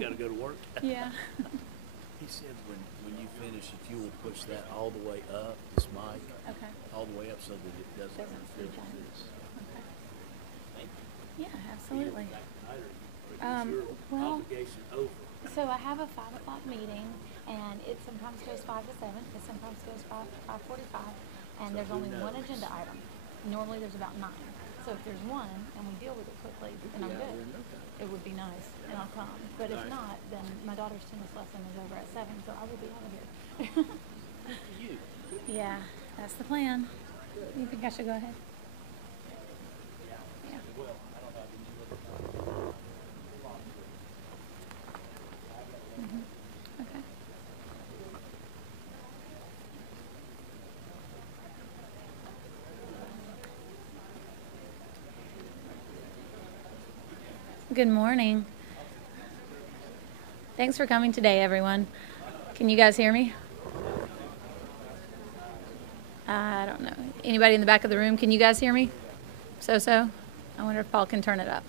got to go to work. Yeah. He said when you finish, if you will push that all the way up, this mic, Okay. all the way up so that it doesn't interfere with this. Okay. Thank Yeah, you. absolutely. Is your obligation over? So I have a 5 o'clock meeting, and it sometimes goes 5 to 7. It sometimes goes 5 to 5:45, and there's only one agenda item. Normally there's about 9. So if there's one and we deal with it quickly, then I'm good. It would be nice, and I'll come. But if not, then my daughter's tennis lesson is over at 7, so I will be out of here. Good for you. Yeah, that's the plan. You think I should go ahead? Yeah. Okay. Good morning. Thanks for coming today, everyone. Can you guys hear me? I don't know. Anybody in the back of the room, can you guys hear me? So? I wonder if Paul can turn it up.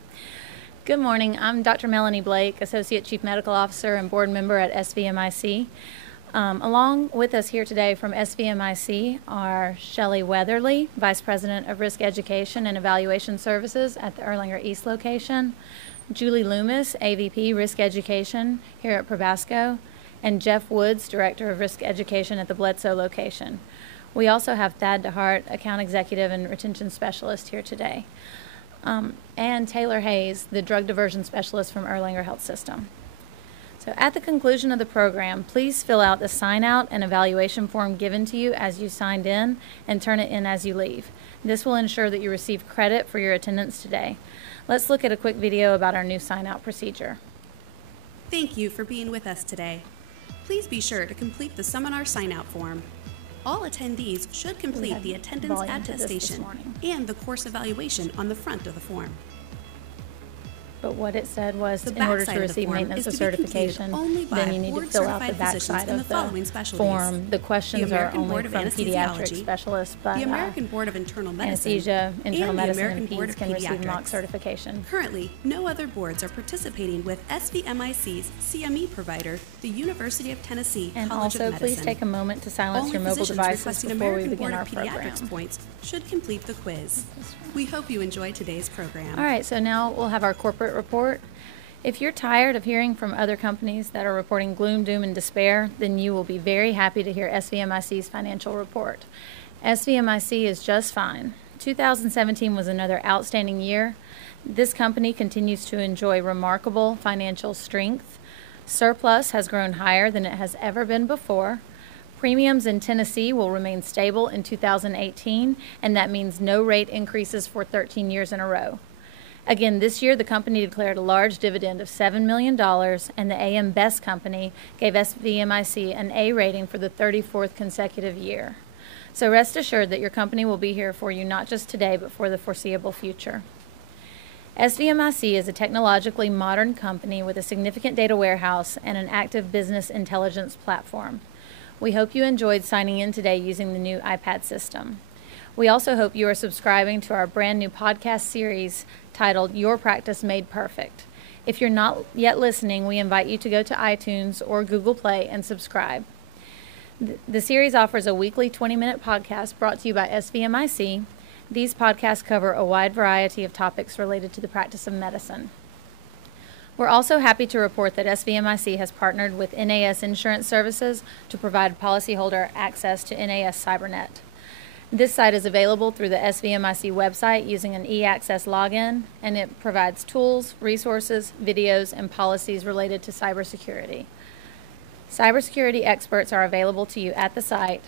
Good morning. I'm Dr. Melanie Blake, Associate Chief Medical Officer and Board Member at Svmic. Along with us here today from Svmic are Shelley Weatherly, Vice President of Risk Education and Evaluation Services at the Erlanger East location, Julie Loomis, AVP Risk Education here at Probasco, and Jeff Woods, Director of Risk Education at the Bledsoe location. We also have Thad DeHart, Account Executive and Retention Specialist here today, and Taylor Hayes, the Drug Diversion Specialist from Erlanger Health System. So at the conclusion of the program, please fill out the sign-out and evaluation form given to you as you signed in and turn it in as you leave. This will ensure that you receive credit for your attendance today. Let's look at a quick video about our new sign-out procedure. Thank you for being with us today. Please be sure to complete the seminar sign-out form. All attendees should complete the attendance attestation and the course evaluation on the front of the form. But what it said was, in order to receive maintenance of certification, then you need to fill out the back side of the form. The questions are only from pediatric specialists, but the American Board of Internal Medicine, anesthesia, internal medicine, American and Board peds of can receive mock Pediatrics. certification. Currently, no other boards are participating with Svmic's CME provider, the University of Tennessee And College also, of Medicine. please take a moment to silence Only your mobile physicians devices requesting before we American begin Board our of Pediatrics program. points should complete the quiz. We hope you enjoy today's program. All right, so now we'll have our corporate report. If you're tired of hearing from other companies that are reporting gloom, doom, and despair, then you will be very happy to hear Svmic's financial report. Svmic is just fine. 2017 was another outstanding year. This company continues to enjoy remarkable financial strength. Surplus has grown higher than it has ever been before. Premiums in Tennessee will remain stable in 2018, and that means no rate increases for 13 years in a row. Again, this year the company declared a large dividend of $7 million, and the AM Best Company gave Svmic an A rating for the 34th consecutive year. So rest assured that your company will be here for you not just today, but for the foreseeable future. Svmic is a technologically modern company with a significant data warehouse and an active business intelligence platform. We hope you enjoyed signing in today using the new iPad system. We also hope you are subscribing to our brand new podcast series titled Your Practice Made Perfect. If you're not yet listening, we invite you to go to iTunes or Google Play and subscribe. The series offers a weekly 20-minute podcast brought to you by Svmic. These podcasts cover a wide variety of topics related to the practice of medicine. We're also happy to report that Svmic has partnered with NAS Insurance Services to provide policyholder access to NAS CyberNet. This site is available through the Svmic website using an e-access login, and it provides tools, resources, videos, and policies related to cybersecurity. Cybersecurity experts are available to you at the site,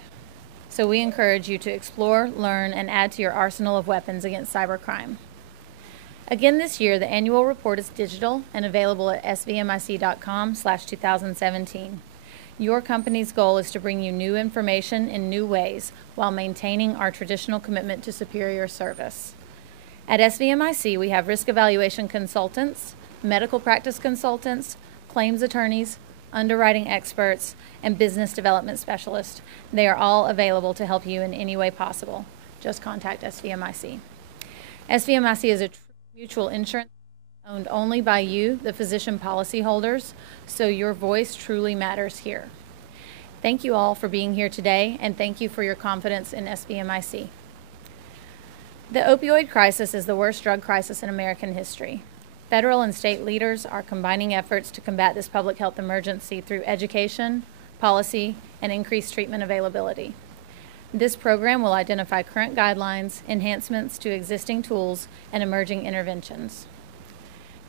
so we encourage you to explore, learn, and add to your arsenal of weapons against cybercrime. Again this year, the annual report is digital and available at svmic.com/2017. Your company's goal is to bring you new information in new ways while maintaining our traditional commitment to superior service. At Svmic, we have risk evaluation consultants, medical practice consultants, claims attorneys, underwriting experts, and business development specialists. They are all available to help you in any way possible. Just contact Svmic. Svmic is a mutual insurance Owned only by you, the physician policyholders, so your voice truly matters here. Thank you all for being here today, and thank you for your confidence in SVMIC. The opioid crisis is the worst drug crisis in American history. Federal and state leaders are combining efforts to combat this public health emergency through education, policy, and increased treatment availability. This program will identify current guidelines, enhancements to existing tools, and emerging interventions.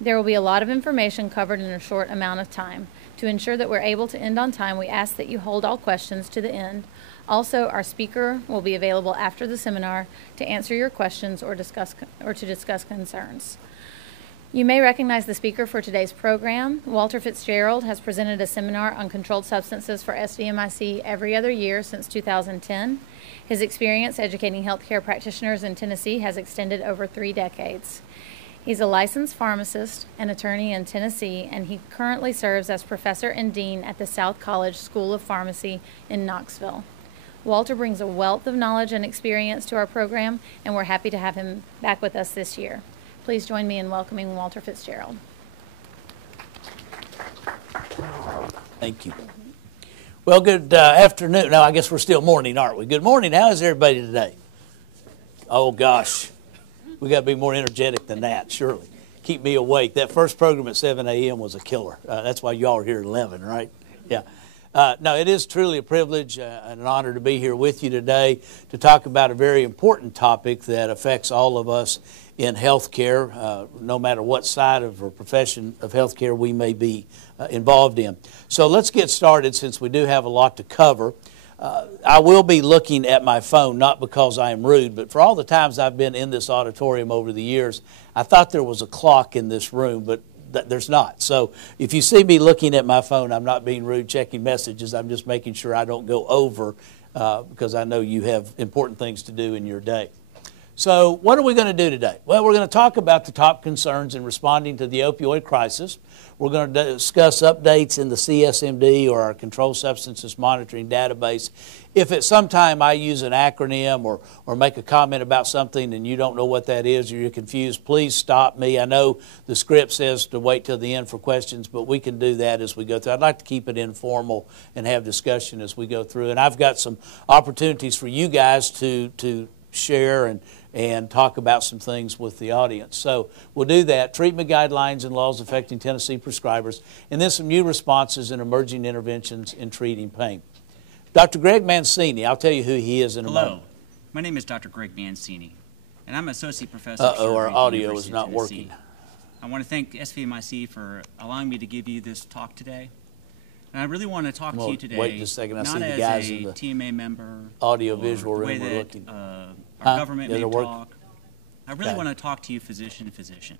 There will be a lot of information covered in a short amount of time. To ensure that we're able to end on time, we ask that you hold all questions to the end. Also, our speaker will be available after the seminar to answer your questions or to discuss concerns. You may recognize the speaker for today's program. Walter Fitzgerald has presented a seminar on controlled substances for SVMIC every other year since 2010. His experience educating healthcare practitioners in Tennessee has extended over 3 decades. He's a licensed pharmacist and attorney in Tennessee, and he currently serves as professor and dean at the South College School of Pharmacy in Knoxville. Walter brings a wealth of knowledge and experience to our program, and we're happy to have him back with us this year. Please join me in welcoming Walter Fitzgerald. Thank you. Well, good afternoon. Now, I guess we're still morning, aren't we? Good morning. How is everybody today? Oh, gosh. We got to be more energetic than that, surely. Keep me awake. That first program at 7 a.m. was a killer. That's why y'all are here at 11, right? Yeah. No, it is truly a privilege and an honor to be here with you today to talk about a very important topic that affects all of us in healthcare, no matter what side of or profession of healthcare we may be involved in. So let's get started since we do have a lot to cover. I will be looking at my phone, not because I am rude, but for all the times I've been in this auditorium over the years, I thought there was a clock in this room, but there's not. So if you see me looking at my phone, I'm not being rude, checking messages. I'm just making sure I don't go over because I know you have important things to do in your day. So what are we going to do today? Well, we're going to talk about the top concerns in responding to the opioid crisis. We're going to discuss updates in the CSMD, or our Controlled Substances Monitoring Database. If at some time I use an acronym or make a comment about something and you don't know what that is or you're confused, please stop me. I know the script says to wait till the end for questions, but we can do that as we go through. I'd like to keep it informal and have discussion as we go through. And I've got some opportunities for you guys to share and talk about some things with the audience. So we'll do that. Treatment guidelines and laws affecting Tennessee prescribers, and then some new responses and emerging interventions in treating pain. Dr. Greg Mancini, I'll tell you who he is in a moment. Hello, my name is Dr. Greg Mancini, and I'm Associate Professor of our Surgery at the audio University is not of Tennessee. working. I want to thank SVMIC for allowing me to give you this talk today. And I really want to talk to you today, wait just a second. I not see the as guys a in the TMA member, audio or visual the way room are that, looking. Our government Yeah, may they're working. talk. I really want to talk to you physician to physician.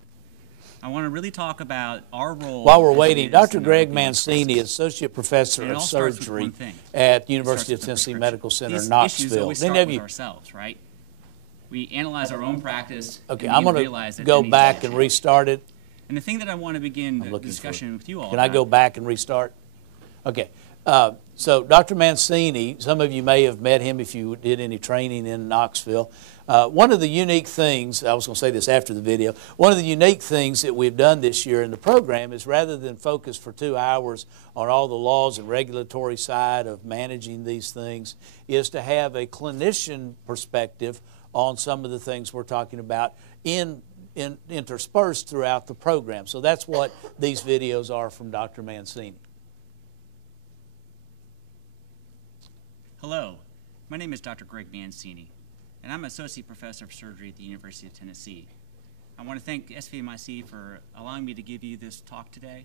I want to really talk about our role. While we're as waiting, leaders Dr. in Greg our Mancini is Associate Professor And it of all starts with Surgery one thing. at It University of starts with the Tennessee prescription. Medical Center These in issues Knoxville. always start with ourselves, right? We analyze our own practice. Okay, and I'm going realize to that go there needs back to be and change. restart it. And the thing that I want to begin the looking discussion with you all Can I about go back and restart? Okay. So Dr. Mancini, some of you may have met him if you did any training in Knoxville. One of the unique things, I was going to say this after the video, one of the unique things that we've done this year in the program is rather than focus for 2 hours on all the laws and regulatory side of managing these things, is to have a clinician perspective on some of the things we're talking about interspersed throughout the program. So that's what these videos are from Dr. Mancini. Hello, my name is Dr. Greg Mancini, and I'm Associate Professor of Surgery at the University of Tennessee. I want to thank SVMIC for allowing me to give you this talk today.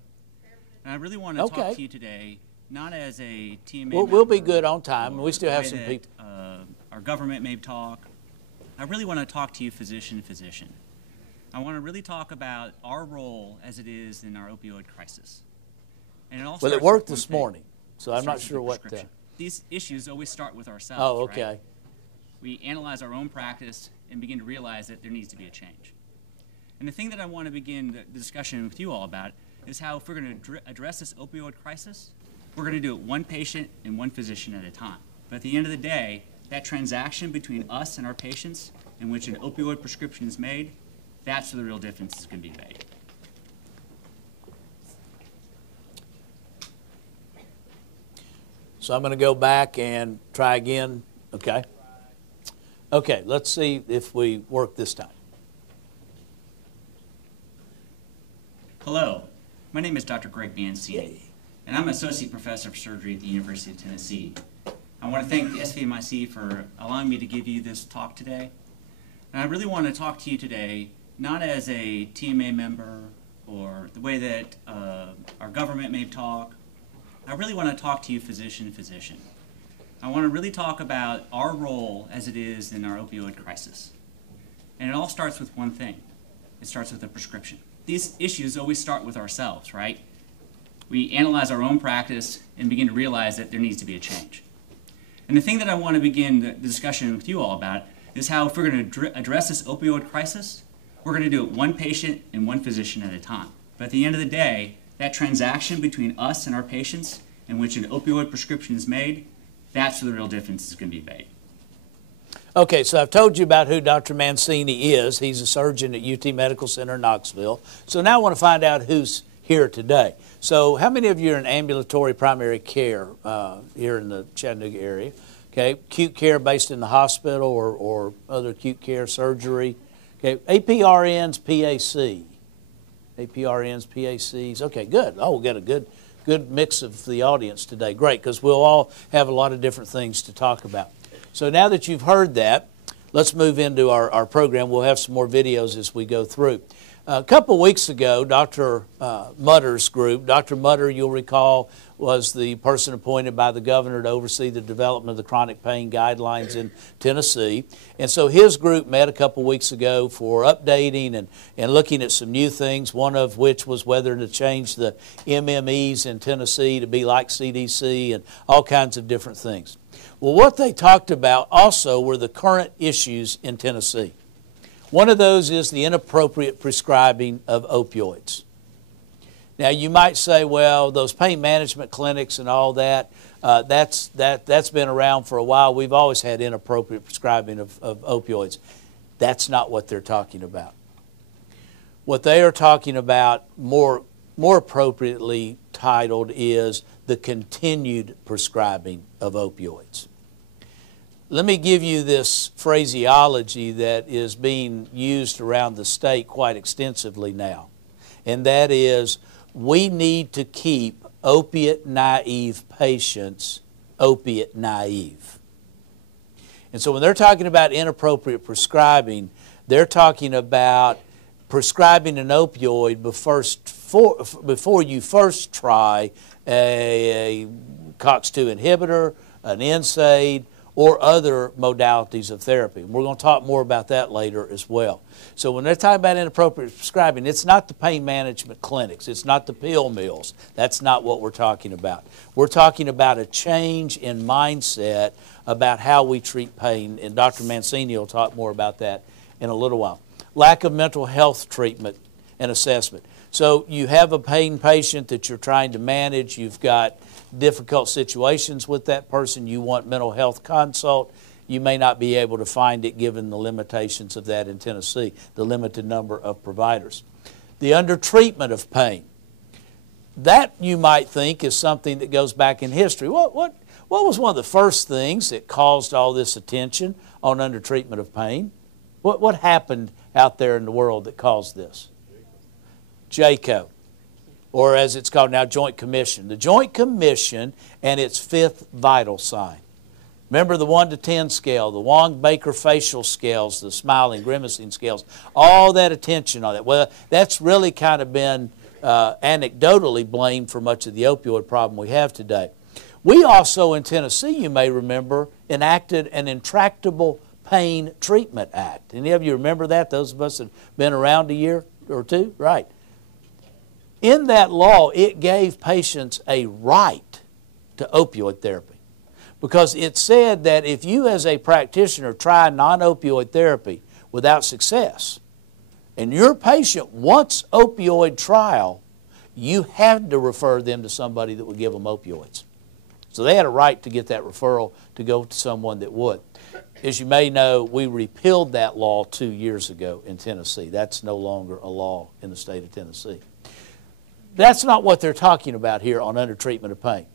And I really want to talk to you today, not as a TMA We'll be good on time. We still have some people. Our government may talk. I really want to talk to you physician to physician. I want to really talk about our role as it is in our opioid crisis. And it all Well, it starts worked with this one thing. morning, so I'm not Starts with sure the what. prescription. These issues always start with ourselves. Oh, okay. Right? We analyze our own practice and begin to realize that there needs to be a change. And the thing that I want to begin the discussion with you all about is how, if we're going to address this opioid crisis, we're going to do it one patient and one physician at a time. But at the end of the day, that transaction between us and our patients in which an opioid prescription is made, that's where the real difference is going to be made. So I'm going to go back and try again. Okay. Okay, let's see if we work this time. Hello, my name is Dr. Greg Mancini, and I'm an Associate Professor of Surgery at the University of Tennessee. I want to thank the SVMIC for allowing me to give you this talk today. And I really want to talk to you today, not as a TMA member or the way that our government may talk. I really want to talk to you physician. I want to really talk about our role as it is in our opioid crisis. And it all starts with one thing. It starts with a prescription. These issues always start with ourselves, right? We analyze our own practice and begin to realize that there needs to be a change. And the thing that I want to begin the discussion with you all about is how if we're going to address this opioid crisis, we're going to do it one patient and one physician at a time. But at the end of the day, that transaction between us and our patients in which an opioid prescription is made, that's where the real difference is going to be made. Okay, so I've told you about who Dr. Mancini is. He's a surgeon at UT Medical Center in Knoxville. So now I want to find out who's here today. So how many of you are in ambulatory primary care here in the Chattanooga area? Okay, acute care based in the hospital or other acute care surgery. Okay, APRNs, PAC. APRNs, PACs. Okay, good. Oh, we'll get a good mix of the audience today. Great, because we'll all have a lot of different things to talk about. So now that you've heard that, let's move into our program. We'll have some more videos as we go through. A couple of weeks ago, Dr. Mutter's group, Dr. Mutter, you'll recall, was the person appointed by the governor to oversee the development of the chronic pain guidelines in Tennessee. And so his group met a couple of weeks ago for updating and looking at some new things, one of which was whether to change the MMEs in Tennessee to be like CDC and all kinds of different things. Well, what they talked about also were the current issues in Tennessee. One of those is the inappropriate prescribing of opioids. Now, you might say, well, those pain management clinics and all that, that's been around for a while. We've always had inappropriate prescribing of opioids. That's not what they're talking about. What they are talking about, more appropriately titled, is the continued prescribing of opioids. Let me give you this phraseology that is being used around the state quite extensively now, and that is we need to keep opiate-naive patients opiate-naive. And so when they're talking about inappropriate prescribing, they're talking about prescribing an opioid before you first try a COX-2 inhibitor, an NSAID, or other modalities of therapy. We're going to talk more about that later as well. So when they're talking about inappropriate prescribing, it's not the pain management clinics. It's not the pill mills. That's not what we're talking about. We're talking about a change in mindset about how we treat pain, and Dr. Mancini will talk more about that in a little while. Lack of mental health treatment and assessment. So you have a pain patient that you're trying to manage. You've got difficult situations with that person. You want mental health consult. You may not be able to find it given the limitations of that in Tennessee, the limited number of providers. The undertreatment of pain. That, you might think, is something that goes back in history. What was one of the first things that caused all this attention on undertreatment of pain? What happened out there in the world that caused this? JCAHO, or as it's called now, Joint Commission. The Joint Commission and its fifth vital sign. Remember the 1 to 10 scale, the Wong-Baker facial scales, the smiling, grimacing scales, all that attention on that. Well, that's really kind of been anecdotally blamed for much of the opioid problem we have today. We also in Tennessee, you may remember, enacted an Intractable Pain Treatment Act. Any of you remember that? Those of us that have been around a year or two? Right. In that law, it gave patients a right to opioid therapy because it said that if you as a practitioner try non-opioid therapy without success and your patient wants opioid trial, you had to refer them to somebody that would give them opioids. So they had a right to get that referral to go to someone that would. As you may know, we repealed that law 2 years ago in Tennessee. That's no longer a law in the state of Tennessee. That's not what they're talking about here on undertreatment of pain.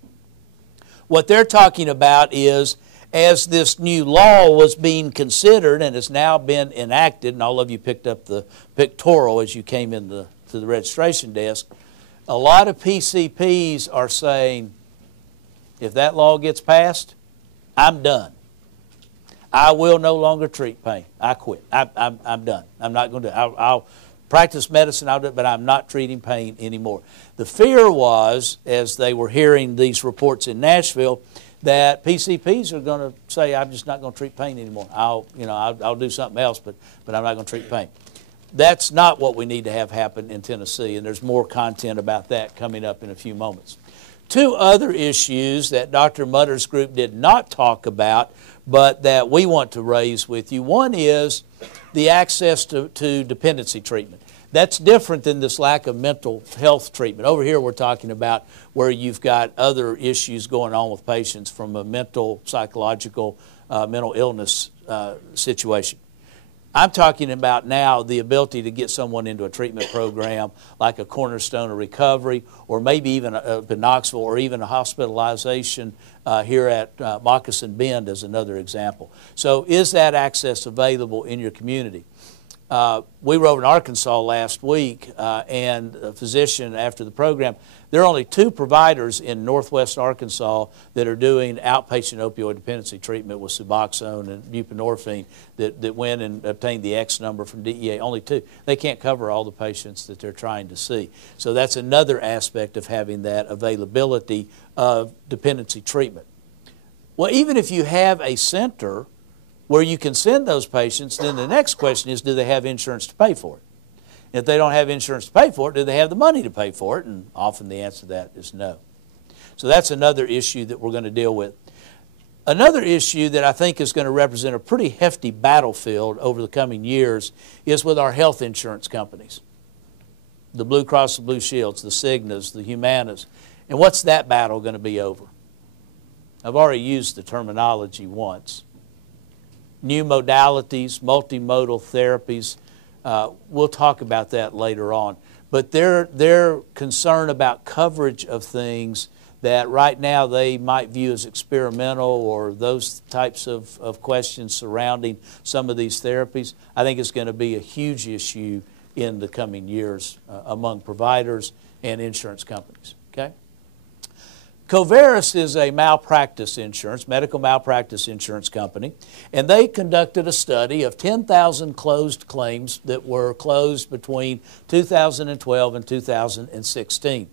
what they're talking about is, as this new law was being considered and has now been enacted, and all of you picked up the pictorial as you came in to the registration desk, a lot of PCPs are saying, if that law gets passed, I'm done. I will no longer treat pain. I quit. I'm done. I'm not going to. I'll practice medicine, I'll do it, but I'm not treating pain anymore. The fear was, as they were hearing these reports in Nashville, that PCPs are going to say, I'm just not going to treat pain anymore. I'll do something else, but I'm not going to treat pain. That's not what we need to have happen in Tennessee, and there's more content about that coming up in a few moments. Two other issues that Dr. Mutter's group did not talk about, but that we want to raise with you. One is the access to dependency treatment. That's different than this lack of mental health treatment. Over here we're talking about where you've got other issues going on with patients from a mental, psychological, mental illness situation. I'm talking about now the ability to get someone into a treatment program like a Cornerstone of Recovery, or maybe even in Knoxville, or even a hospitalization here at Moccasin Bend as another example. So is that access available in your community? We were over in Arkansas last week, and a physician after the program, there are only 2 providers in northwest Arkansas that are doing outpatient opioid dependency treatment with Suboxone and buprenorphine that went and obtained the X number from DEA. Only 2. They can't cover all the patients that they're trying to see. So that's another aspect of having that availability of dependency treatment. Well, even if you have a center where you can send those patients, then the next question is, do they have insurance to pay for it? If they don't have insurance to pay for it, do they have the money to pay for it? And often the answer to that is no. So that's another issue that we're going to deal with. Another issue that I think is going to represent a pretty hefty battlefield over the coming years is with our health insurance companies. The Blue Cross, the Blue Shields, the Cignas, the Humanas. And what's that battle going to be over? I've already used the terminology once. New modalities, multimodal therapies. We'll talk about that later on. But they're concerned about coverage of things that right now they might view as experimental, or those types of questions surrounding some of these therapies. I think it's going to be a huge issue in the coming years among providers and insurance companies. Okay? Coverus is a malpractice insurance, medical malpractice insurance company, and they conducted a study of 10,000 closed claims that were closed between 2012 and 2016.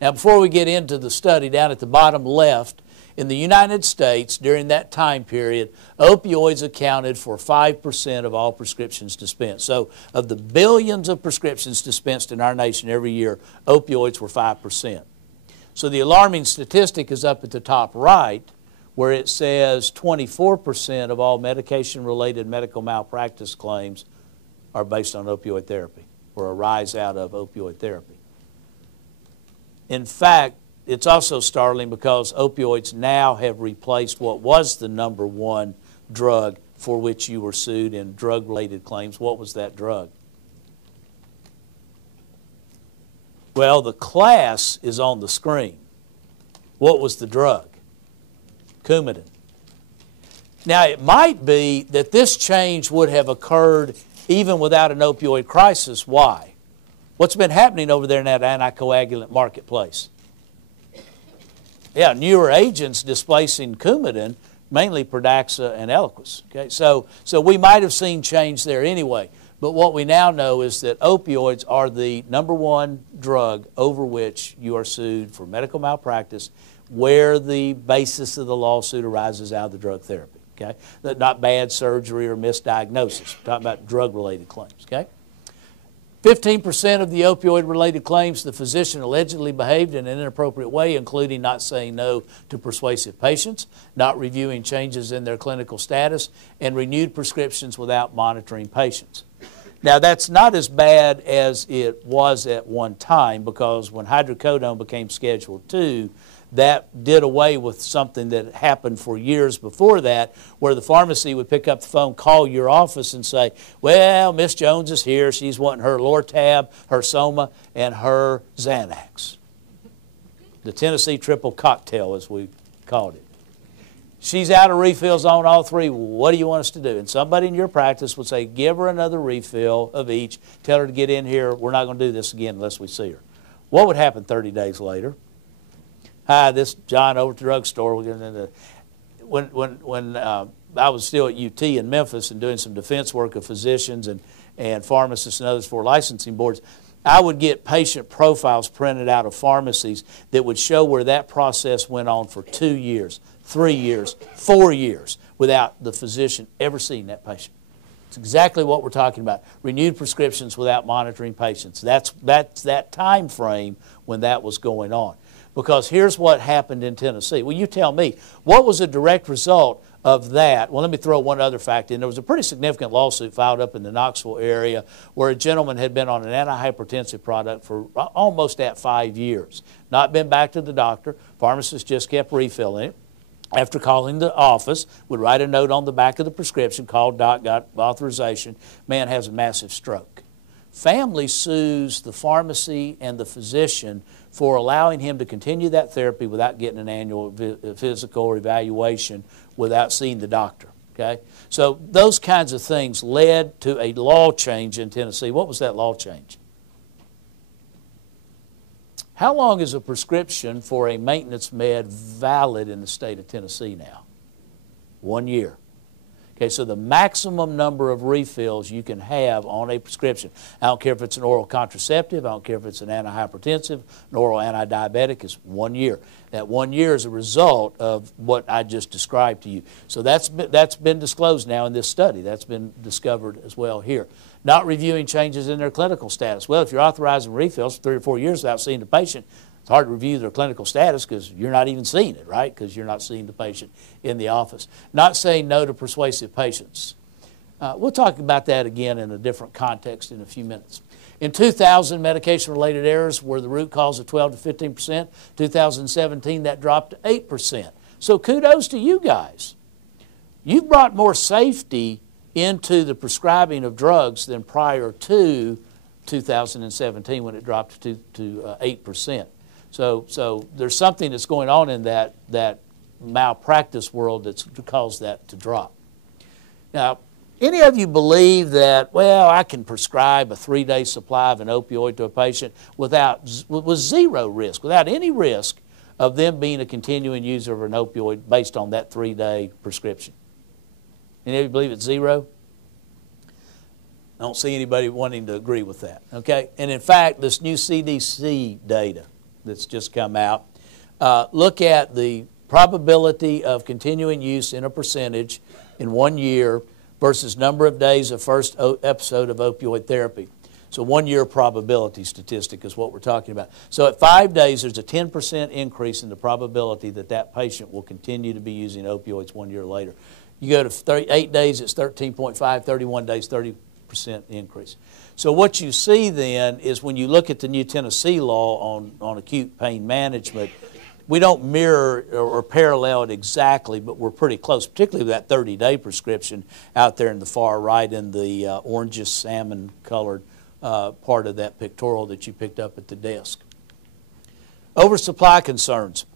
Now, before we get into the study, down at the bottom left, in the United States, during that time period, opioids accounted for 5% of all prescriptions dispensed. So, of the billions of prescriptions dispensed in our nation every year, opioids were 5%. So the alarming statistic is up at the top right, where it says 24% of all medication-related medical malpractice claims are based on opioid therapy, or arise out of opioid therapy. In fact, it's also startling because opioids now have replaced what was the #1 drug for which you were sued in drug-related claims. What was that drug? Well, the class is on the screen. What was the drug? Coumadin. Now, it might be that this change would have occurred even without an opioid crisis. Why? What's been happening over there in that anticoagulant marketplace? Yeah, newer agents displacing Coumadin, mainly Pradaxa and Eliquis. Okay, so we might have seen change there anyway. But what we now know is that opioids are the #1 drug over which you are sued for medical malpractice, where the basis of the lawsuit arises out of the drug therapy. Okay, not bad surgery or misdiagnosis. We're talking about drug-related claims. Okay, 15% of the opioid-related claims, the physician allegedly behaved in an inappropriate way, including not saying no to persuasive patients, not reviewing changes in their clinical status, and renewed prescriptions without monitoring patients. Now, that's not as bad as it was at one time, because when hydrocodone became Schedule II, that did away with something that happened for years before that, where the pharmacy would pick up the phone, call your office and say, well, Miss Jones is here. She's wanting her Lortab, her Soma, and her Xanax. The Tennessee triple cocktail, as we called it. She's out of refills on all three. What do you want us to do? And somebody in your practice would say, give her another refill of each. Tell her to get in here. We're not going to do this again unless we see her. What would happen 30 days later? Hi, this is John over at the drugstore. When I was still at UT in Memphis and doing some defense work of physicians and pharmacists and others for licensing boards, I would get patient profiles printed out of pharmacies that would show where that process went on for 2 years, 3 years, 4 years without the physician ever seeing that patient. It's exactly what we're talking about. Renewed prescriptions without monitoring patients. That's that time frame when that was going on. Because here's what happened in Tennessee. Well, you tell me, what was a direct result of that? Well, let me throw one other fact in. There was a pretty significant lawsuit filed up in the Knoxville area where a gentleman had been on an antihypertensive product for almost at 5 years. Not been back to the doctor. Pharmacist just kept refilling it. After calling the office, would write a note on the back of the prescription, called doc, got authorization. Man has a massive stroke. Family sues the pharmacy and the physician for allowing him to continue that therapy without getting an annual physical or evaluation, without seeing the doctor. Okay? So those kinds of things led to a law change in Tennessee. What was that law change? How long is a prescription for a maintenance med valid in the state of Tennessee now? 1 year. Okay, so the maximum number of refills you can have on a prescription, I don't care if it's an oral contraceptive, I don't care if it's an antihypertensive, an oral antidiabetic, is 1 year. That 1 year is a result of what I just described to you. So that's been disclosed now in this study. That's been discovered as well here. Not reviewing changes in their clinical status. Well, if you're authorizing refills for 3 or 4 years without seeing the patient, it's hard to review their clinical status because you're not even seeing it, right? Because you're not seeing the patient in the office. Not saying no to persuasive patients. We'll talk about that again in a different context in a few minutes. In 2000, medication-related errors were the root cause of 12 to 15%. 2017, that dropped to 8%. So kudos to you guys. You've brought more safety into the prescribing of drugs than prior to 2017 when it dropped to 8%. So there's something that's going on in that malpractice world that's caused that to drop. Now, any of you believe that, well, I can prescribe a 3-day supply of an opioid to a patient with zero risk, without any risk of them being a continuing user of an opioid based on that 3-day prescription? Any of you believe it's zero? I don't see anybody wanting to agree with that, okay? And in fact, this new CDC data that's just come out, look at the probability of continuing use in a percentage in 1 year versus number of days of first episode of opioid therapy. So 1 year probability statistic is what we're talking about. So at 5 days, there's a 10% increase in the probability that that patient will continue to be using opioids 1 year later. You go to 8 days, it's 13.5, 31 days, 30% increase. So what you see then is when you look at the new Tennessee law on acute pain management, we don't mirror or parallel it exactly, but we're pretty close, particularly with that 30-day prescription out there in the far right in the orangish salmon-colored part of that pictorial that you picked up at the desk. Oversupply concerns.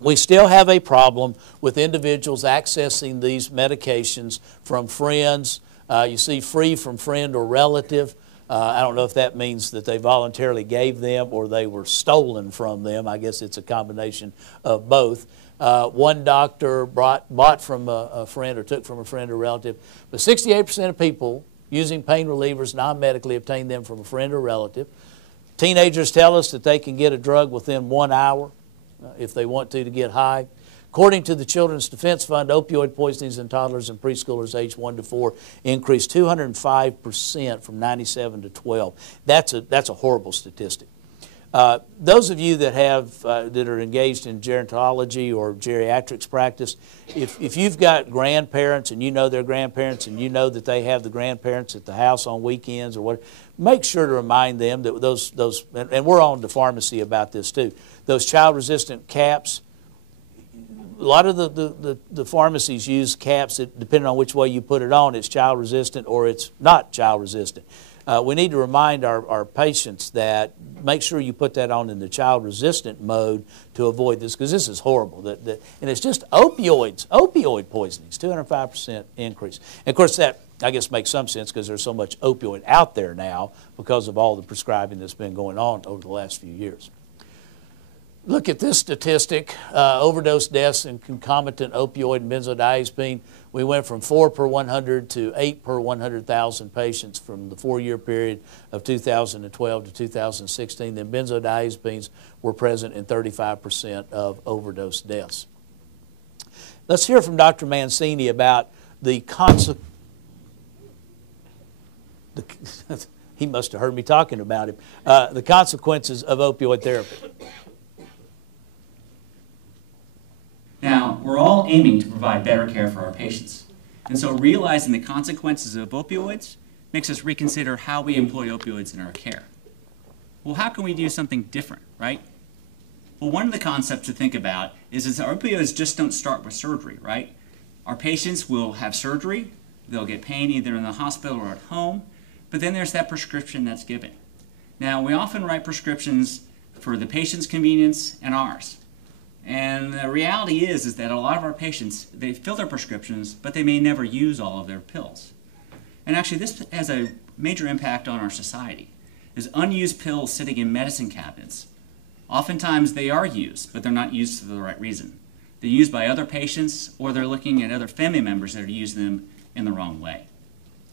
We still have a problem with individuals accessing these medications from friends. You see free from friend or relative. I don't know if that means that they voluntarily gave them or they were stolen from them. I guess it's a combination of both. One doctor bought from a friend or took from a friend or relative. But 68% of people using pain relievers non-medically obtain them from a friend or relative. Teenagers tell us that they can get a drug within 1 hour if they want to get high. According to the Children's Defense Fund, opioid poisonings in toddlers and preschoolers aged 1 to 4 increased 205% from 97 to 12. That's a horrible statistic. Those of you that that are engaged in gerontology or geriatrics practice, if you've got grandparents and you know their grandparents and you know that they have the grandparents at the house on weekends or what, make sure to remind them that those and we're on to pharmacy about this too. Those child-resistant caps. A lot of the pharmacies use caps that, depending on which way you put it on, it's child resistant or it's not child resistant. we need to remind our patients that make sure you put that on in the child-resistant mode to avoid this, because this is horrible. And it's just opioid poisonings, 205% increase. And of course, that, I guess, makes some sense because there's so much opioid out there now because of all the prescribing that's been going on over the last few years. Look at this statistic, overdose deaths and concomitant opioid and benzodiazepine. We went from 4 per 100 to 8 per 100,000 patients from the 4-year period of 2012 to 2016. Then benzodiazepines were present in 35% of overdose deaths. Let's hear from Dr. Mancini about the consequences. He must have heard me talking about him. The consequences of opioid therapy. Now, we're all aiming to provide better care for our patients. And so realizing the consequences of opioids makes us reconsider how we employ opioids in our care. Well, how can we do something different, right? Well, one of the concepts to think about is that opioids just don't start with surgery, right? Our patients will have surgery, they'll get pain either in the hospital or at home, but then there's that prescription that's given. Now, we often write prescriptions for the patient's convenience and ours. And the reality is that a lot of our patients, they fill their prescriptions, but they may never use all of their pills. And actually, this has a major impact on our society. There's unused pills sitting in medicine cabinets. Oftentimes, they are used, but they're not used for the right reason. They're used by other patients, or they're looking at other family members that are using them in the wrong way.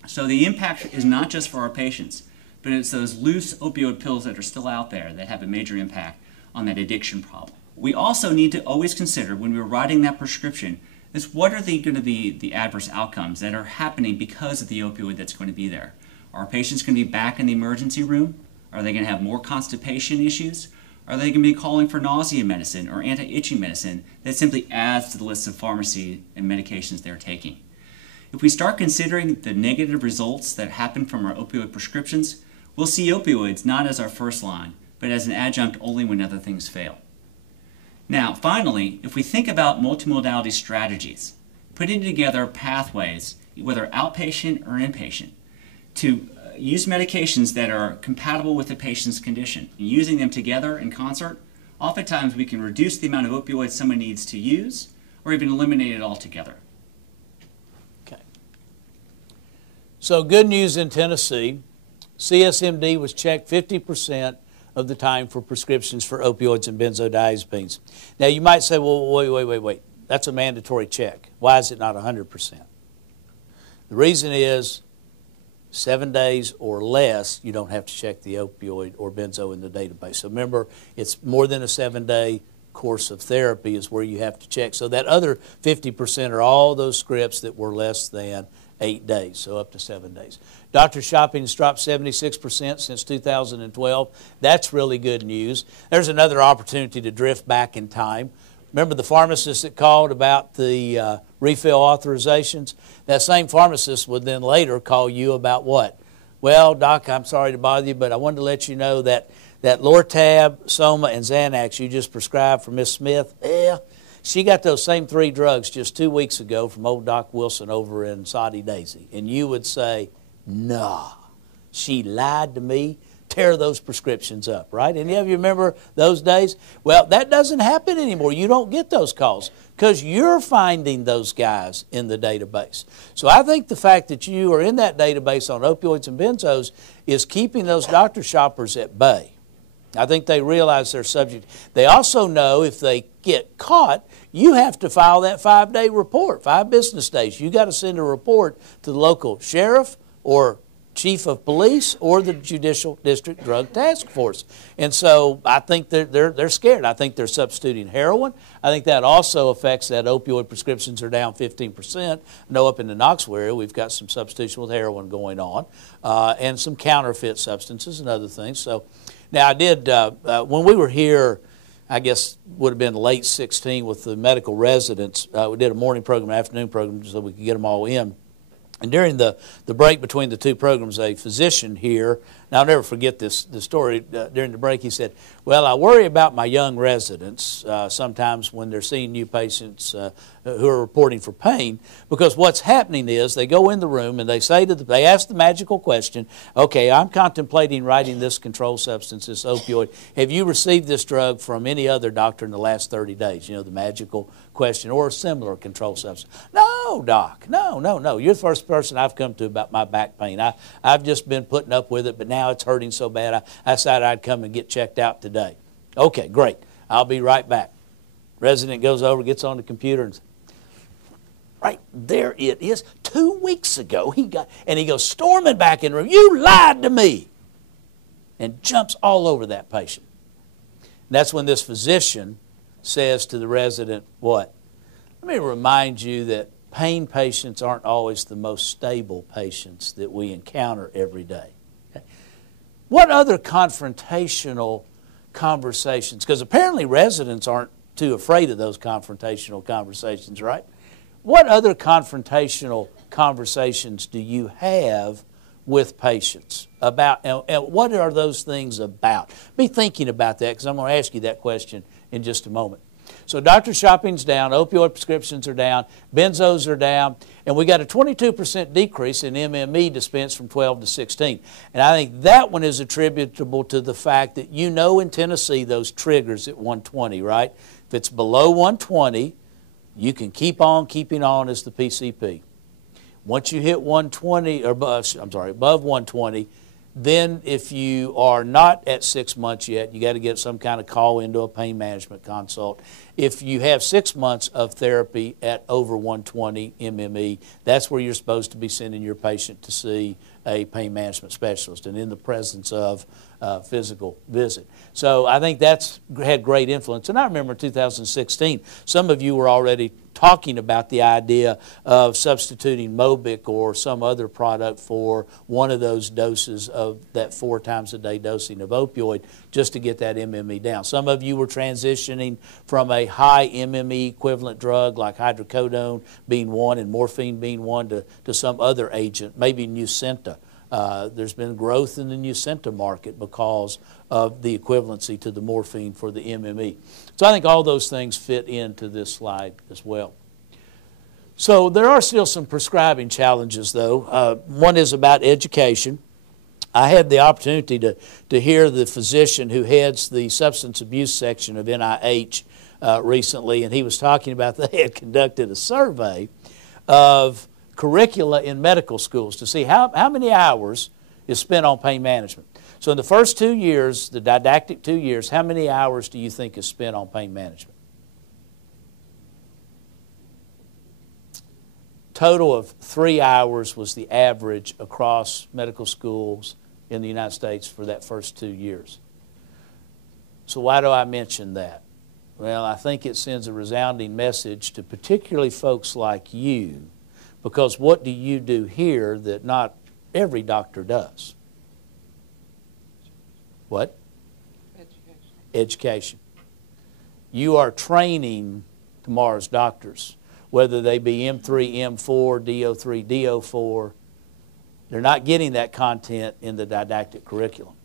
So the impact is not just for our patients, but it's those loose opioid pills that are still out there that have a major impact on that addiction problem. We also need to always consider when we're writing that prescription is what are going to be the adverse outcomes that are happening because of the opioid that's going to be there. Are patients going to be back in the emergency room? Are they going to have more constipation issues? Are they going to be calling for nausea medicine or anti-itching medicine that simply adds to the list of pharmacy and medications they're taking? If we start considering the negative results that happen from our opioid prescriptions, we'll see opioids not as our first line, but as an adjunct only when other things fail. Now, finally, if we think about multimodality strategies, putting together pathways, whether outpatient or inpatient, to use medications that are compatible with the patient's condition, and using them together in concert, oftentimes we can reduce the amount of opioids someone needs to use, or even eliminate it altogether. Okay. So good news in Tennessee. CSMD was checked 50% of the time for prescriptions for opioids and benzodiazepines. Now you might say, well, wait. That's a mandatory check. Why is it not 100%? The reason is 7 days or less, you don't have to check the opioid or benzo in the database. So remember, it's more than a 7-day course of therapy is where you have to check. So that other 50% are all those scripts that were less than 8 days, so up to 7 days. Doctor shopping has dropped 76% since 2012. That's really good news. There's another opportunity to drift back in time. Remember the pharmacist that called about the refill authorizations? That same pharmacist would then later call you about what? Well, Doc, I'm sorry to bother you, but I wanted to let you know that Lortab, Soma, and Xanax you just prescribed for Miss Smith, she got those same 3 drugs just 2 weeks ago from old Doc Wilson over in Soddy Daisy. And you would say, nah, she lied to me. Tear those prescriptions up, right? Any of you remember those days? Well, that doesn't happen anymore. You don't get those calls because you're finding those guys in the database. So I think the fact that you are in that database on opioids and benzos is keeping those doctor shoppers at bay. I think they realize they're subject. They also know if they get caught, you have to file that 5-day report, 5 business days. You got to send a report to the local sheriff or chief of police or the Judicial District Drug Task Force. And so I think they're scared. I think they're substituting heroin. I think that also affects that opioid prescriptions are down 15%. I know up in the Knoxville area we've got some substitution with heroin going on and some counterfeit substances and other things. So now I did, when we were here, I guess would have been late 16 with the medical residents, we did a morning program, afternoon program so we could get them all in. And during the break between the 2 programs, a physician here Now, I'll never forget the story during the break. He said, well, I worry about my young residents sometimes when they're seeing new patients who are reporting for pain, because what's happening is they go in the room and they say they ask the magical question, okay, I'm contemplating writing this controlled substance, this opioid. Have you received this drug from any other doctor in the last 30 days? You know, the magical question, or a similar controlled substance. No, doc, no. You're the first person I've come to about my back pain. I've just been putting up with it, but now it's hurting so bad I decided I'd come and get checked out today. Okay, great. I'll be right back. Resident goes over, gets on the computer, and right there it is. 2 weeks ago he goes storming back in the room. You lied to me, and jumps all over that patient. And that's when this physician says to the resident, what? Let me remind you that pain patients aren't always the most stable patients that we encounter every day. Okay? What other confrontational conversations? Because apparently residents aren't too afraid of those confrontational conversations, right? What other confrontational conversations do you have with patients about, and what are those things about? Be thinking about that, because I'm going to ask you that question in just a moment. So doctor shopping's down, opioid prescriptions are down, benzos are down, and we got a 22% decrease in MME dispense from 12 to 16. And I think that one is attributable to the fact that you know in Tennessee those triggers at 120, right? If it's below 120, you can keep on keeping on as the PCP. Once you hit 120, or above 120, then if you are not at 6 months yet, you got to get some kind of call into a pain management consult. If you have 6 months of therapy at over 120 MME, that's where you're supposed to be sending your patient to see a pain management specialist and in the presence of physical visit. So I think that's had great influence. And I remember in 2016, some of you were already talking about the idea of substituting Mobic or some other product for one of those doses of that 4 times a day dosing of opioid just to get that MME down. Some of you were transitioning from a high MME equivalent drug like hydrocodone being one and morphine being one to some other agent, maybe Nucynta. There's been growth in the Nucynta market because of the equivalency to the morphine for the MME. So I think all those things fit into this slide as well. So there are still some prescribing challenges, though. One is about education. I had the opportunity to hear the physician who heads the substance abuse section of NIH recently, and he was talking about they had conducted a survey of curricula in medical schools to see how many hours is spent on pain management. So in the first 2 years, the didactic 2 years, how many hours do you think is spent on pain management? Total of 3 hours was the average across medical schools in the United States for that first 2 years. So why do I mention that? Well, I think it sends a resounding message to particularly folks like you, because what do you do here that not every doctor does? What? Education. Education. You are training tomorrow's doctors, whether they be M3, M4, DO3, DO4. They're not getting that content in the didactic curriculum.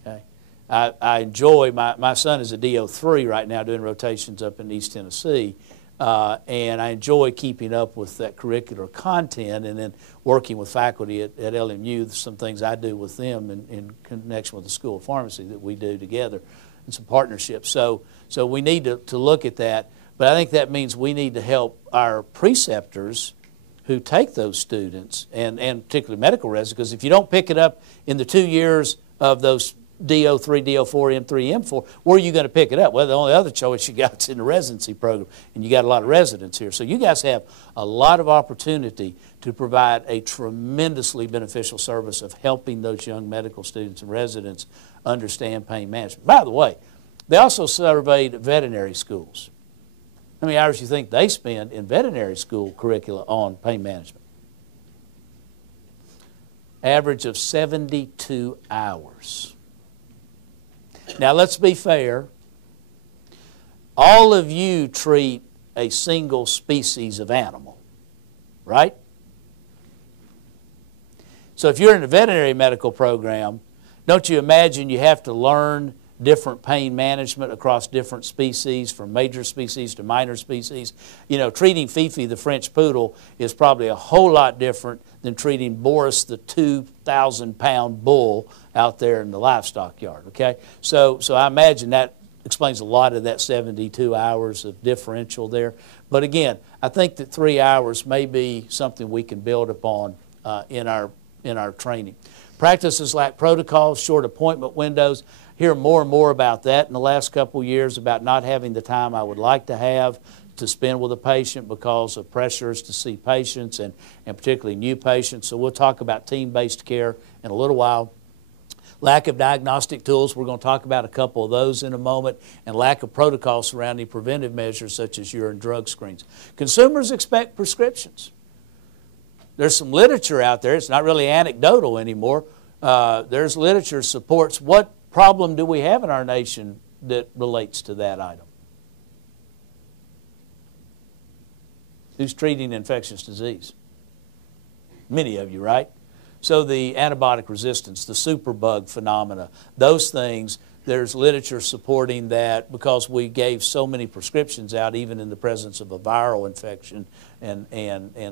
Okay? I enjoy, my son is a DO3 right now doing rotations up in East Tennessee, and I enjoy keeping up with that curricular content and then working with faculty at LMU, some things I do with them in connection with the School of Pharmacy that we do together and some partnerships. So we need to look at that, but I think that means we need to help our preceptors who take those students, and particularly medical residents, because if you don't pick it up in the 2 years of those DO3, DO4, M3, M4, where are you going to pick it up? Well, the only other choice you got is in the residency program, and you got a lot of residents here. So you guys have a lot of opportunity to provide a tremendously beneficial service of helping those young medical students and residents understand pain management. By the way, they also surveyed veterinary schools. How many hours do you think they spend in veterinary school curricula on pain management? Average of 72 hours. Now, let's be fair. All of you treat a single species of animal, right? So if you're in a veterinary medical program, Don't you imagine you have to learn different pain management across different species, from major species to minor species? You know, treating Fifi the French poodle is probably a whole lot different than treating Boris the 2,000-pound bull out there in the livestock yard, okay? So I imagine that explains a lot of that 72 hours of differential there. But again, I think that 3 hours may be something we can build upon in our training. Practices lack protocols, short appointment windows. Hear more and more about that in the last couple of years, about not having the time I would like to have to spend with a patient because of pressures to see patients and particularly new patients. So we'll talk about team-based care in a little while. Lack of diagnostic tools, we're going to talk about a couple of those in a moment, and lack of protocol surrounding preventive measures such as urine drug screens. Consumers expect prescriptions. There's some literature out there. It's not really anecdotal anymore. There's literature supports what problem do we have in our nation that relates to that item. Who's treating infectious disease? Many of you, right? So the antibiotic resistance, the superbug phenomena, those things, there's literature supporting that because we gave so many prescriptions out even in the presence of a viral infection and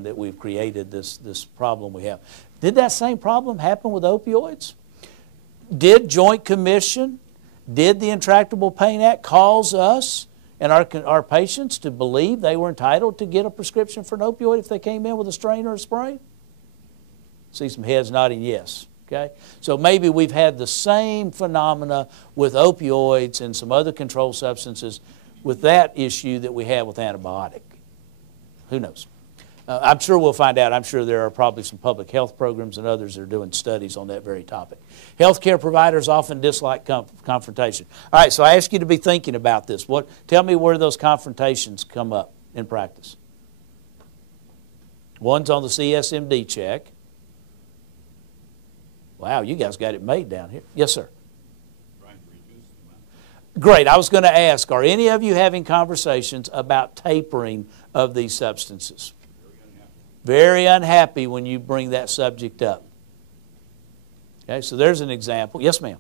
that we've created this problem we have. Did that same problem happen with opioids? Did Joint Commission, did the Intractable Pain Act cause us and our patients to believe they were entitled to get a prescription for an opioid if they came in with a strain or a sprain? See some heads nodding yes. Okay? So maybe we've had the same phenomena with opioids and some other controlled substances with that issue that we have with antibiotic. Who knows? I'm sure we'll find out. I'm sure there are probably some public health programs and others that are doing studies on that very topic. Healthcare providers often dislike confrontation. All right, so I ask you to be thinking about this. Tell me where those confrontations come up in practice. One's on the CSMD check. Wow, you guys got it made down here. Yes, sir. Great. I was going to ask, are any of you having conversations about tapering of these substances? Very unhappy when you bring that subject up. Okay, so there's an example. Yes, ma'am.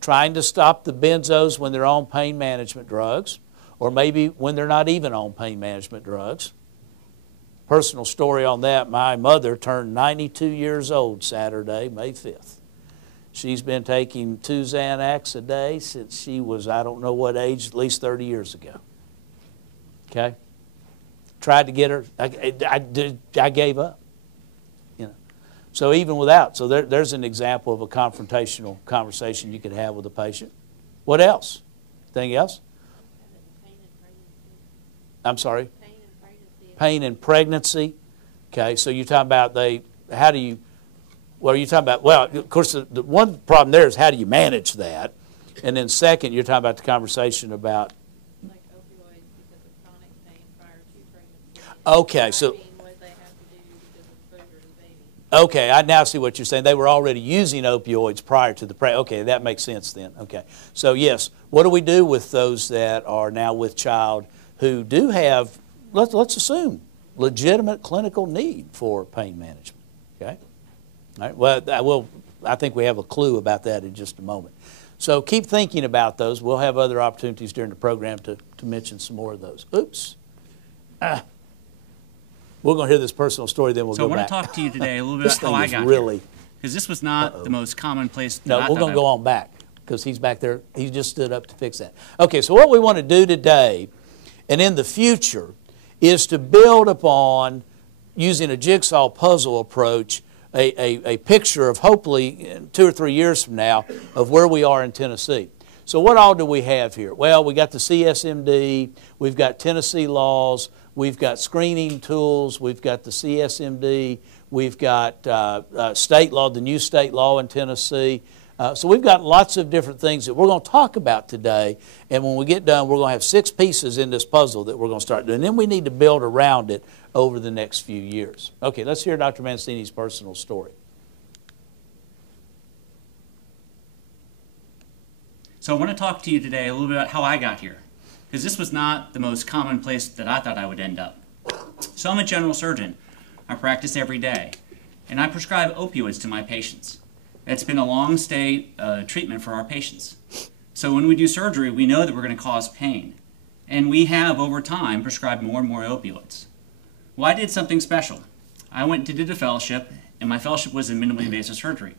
Trying to stop the benzos when they're on pain management drugs, or maybe when they're not even on pain management drugs. Personal story on that, my mother turned 92 years old Saturday, May 5th. She's been taking 2 Xanax a day since she was, I don't know what age, at least 30 years ago. Okay? Tried to get her, I gave up. You know. So even without, so there's an example of a confrontational conversation you could have with a patient. What else? Anything else? I'm sorry? Pain in pregnancy. Okay, so you're talking about how do you, well, you're talking about, well, of course, the one problem there is how do you manage that? And then second, you're talking about the conversation about. Like opioids because of chronic pain prior to pregnancy. Okay, so. What they have to do because of exposure to the baby. Okay, I now see what you're saying. They were already using opioids prior to the okay, that makes sense then. Okay, so yes, what do we do with those that are now with child who do have, let's assume, legitimate clinical need for pain management? Okay. All right. Well, I think we have a clue about that in just a moment. So keep thinking about those. We'll have other opportunities during the program to mention some more of those. Oops. We're going to hear this personal story, then we'll go back. So I want to talk to you today a little bit about how I got here. Because this was not the most commonplace. No, we're going to go on back because he's back there. He just stood up to fix that. Okay, so what we want to do today and in the future is to build upon, using a jigsaw puzzle approach, a picture of hopefully 2 or 3 years from now of where we are in Tennessee. So what all do we have here? Well, we got the CSMD, we've got Tennessee laws, we've got screening tools, we've got the CSMD, we've got state law, the new state law in Tennessee. So we've got lots of different things that we're going to talk about today, and when we get done, we're going to have 6 pieces in this puzzle that we're going to start doing. And then we need to build around it over the next few years. Okay, let's hear Dr. Mancini's personal story. So I want to talk to you today a little bit about how I got here, because this was not the most common place that I thought I would end up. So I'm a general surgeon. I practice every day. and I prescribe opioids to my patients. It's been a long-stay treatment for our patients. So when we do surgery, we know that we're going to cause pain, and we have, over time, prescribed more and more opioids. Well, I did something special. I went and did a fellowship, and my fellowship was in minimally invasive surgery.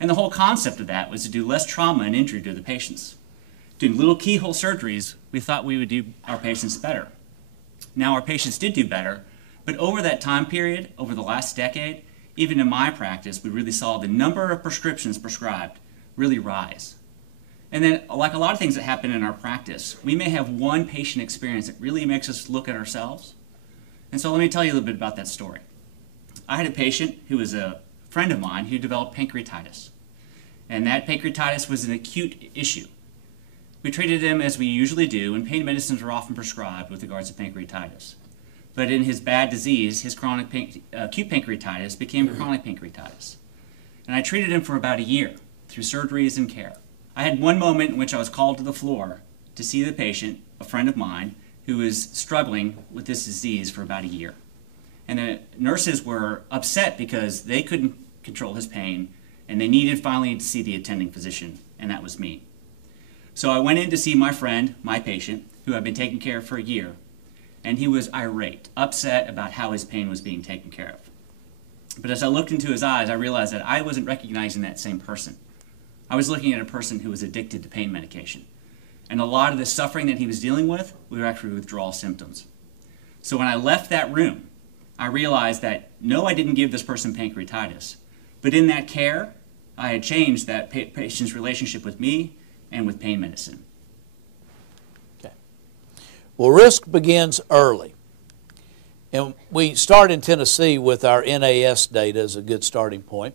And the whole concept of that was to do less trauma and injury to the patients. Doing little keyhole surgeries, we thought we would do our patients better. Now, our patients did do better, but over that time period, over the last decade, even in my practice, we really saw the number of prescriptions prescribed really rise. And then, like a lot of things that happen in our practice, we may have one patient experience that really makes us look at ourselves. And so let me tell you a little bit about that story. I had a patient who was a friend of mine who developed pancreatitis. And that pancreatitis was an acute issue. We treated him as we usually do, and pain medicines are often prescribed with regards to pancreatitis. But in his bad disease, his acute pancreatitis became chronic pancreatitis. And I treated him for about a year through surgeries and care. I had one moment in which I was called to the floor to see the patient, a friend of mine, who was struggling with this disease for about a year. And the nurses were upset because they couldn't control his pain, and they needed finally to see the attending physician, and that was me. So I went in to see my friend, my patient, who I'd been taking care of for a year, and he was irate, upset about how his pain was being taken care of. But as I looked into his eyes, I realized that I wasn't recognizing that same person. I was looking at a person who was addicted to pain medication. And a lot of the suffering that he was dealing with were actually withdrawal symptoms. So when I left that room, I realized that no, I didn't give this person pancreatitis, but in that care, I had changed that patient's relationship with me and with pain medicine. Okay. Well, risk begins early. And we start in Tennessee with our NAS data as a good starting point.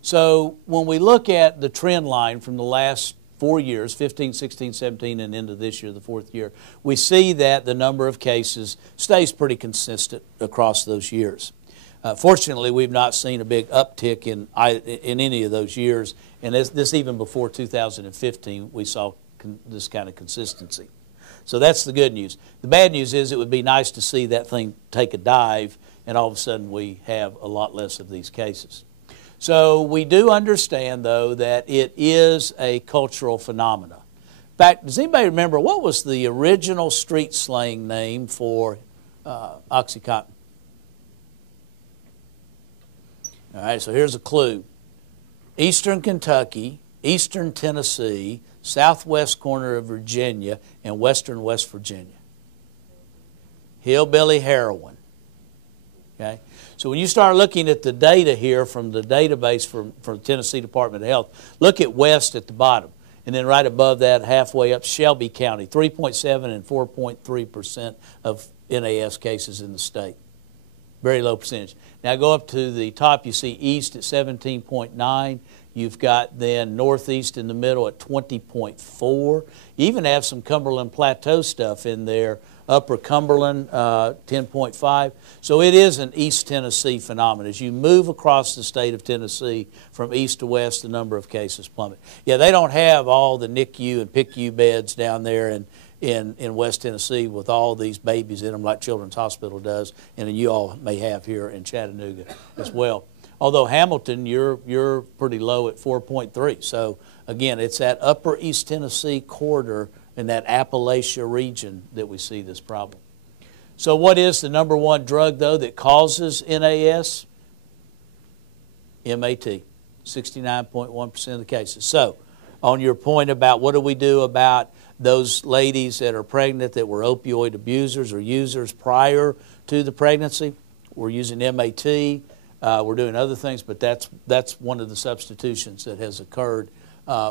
So when we look at the trend line from the last 4 years, 15, 16, 17, and into this year, the fourth year, we see that the number of cases stays pretty consistent across those years. Fortunately, we've not seen a big uptick in any of those years, and this even before 2015, we saw this kind of consistency. So that's the good news. The bad news is it would be nice to see that thing take a dive, and all of a sudden we have a lot less of these cases. So we do understand, though, that it is a cultural phenomenon. In fact, does anybody remember what was the original street slang name for OxyContin? All right, so here's a clue. Eastern Kentucky, Eastern Tennessee, southwest corner of Virginia, and western West Virginia. Hillbilly heroin. Okay? So when you start looking at the data here from the database from the Tennessee Department of Health, look at West at the bottom. And then right above that, halfway up, Shelby County, 3.7 and 4.3% of NAS cases in the state. Very low percentage. Now go up to the top, you see East at 17.9. You've got then Northeast in the middle at 20.4. You even have some Cumberland Plateau stuff in there. Upper Cumberland, 10.5. So it is an East Tennessee phenomenon. As you move across the state of Tennessee from east to west, the number of cases plummet. Yeah, they don't have all the NICU and PICU beds down there in West Tennessee with all these babies in them like Children's Hospital does, and you all may have here in Chattanooga as well. Although Hamilton, you're pretty low at 4.3. So again, it's that upper East Tennessee corridor in that Appalachia region that we see this problem. So what is the number one drug, though, that causes NAS? MAT, 69.1% of the cases. So on your point about what do we do about those ladies that are pregnant that were opioid abusers or users prior to the pregnancy, we're using MAT. We're doing other things, but that's one of the substitutions that has occurred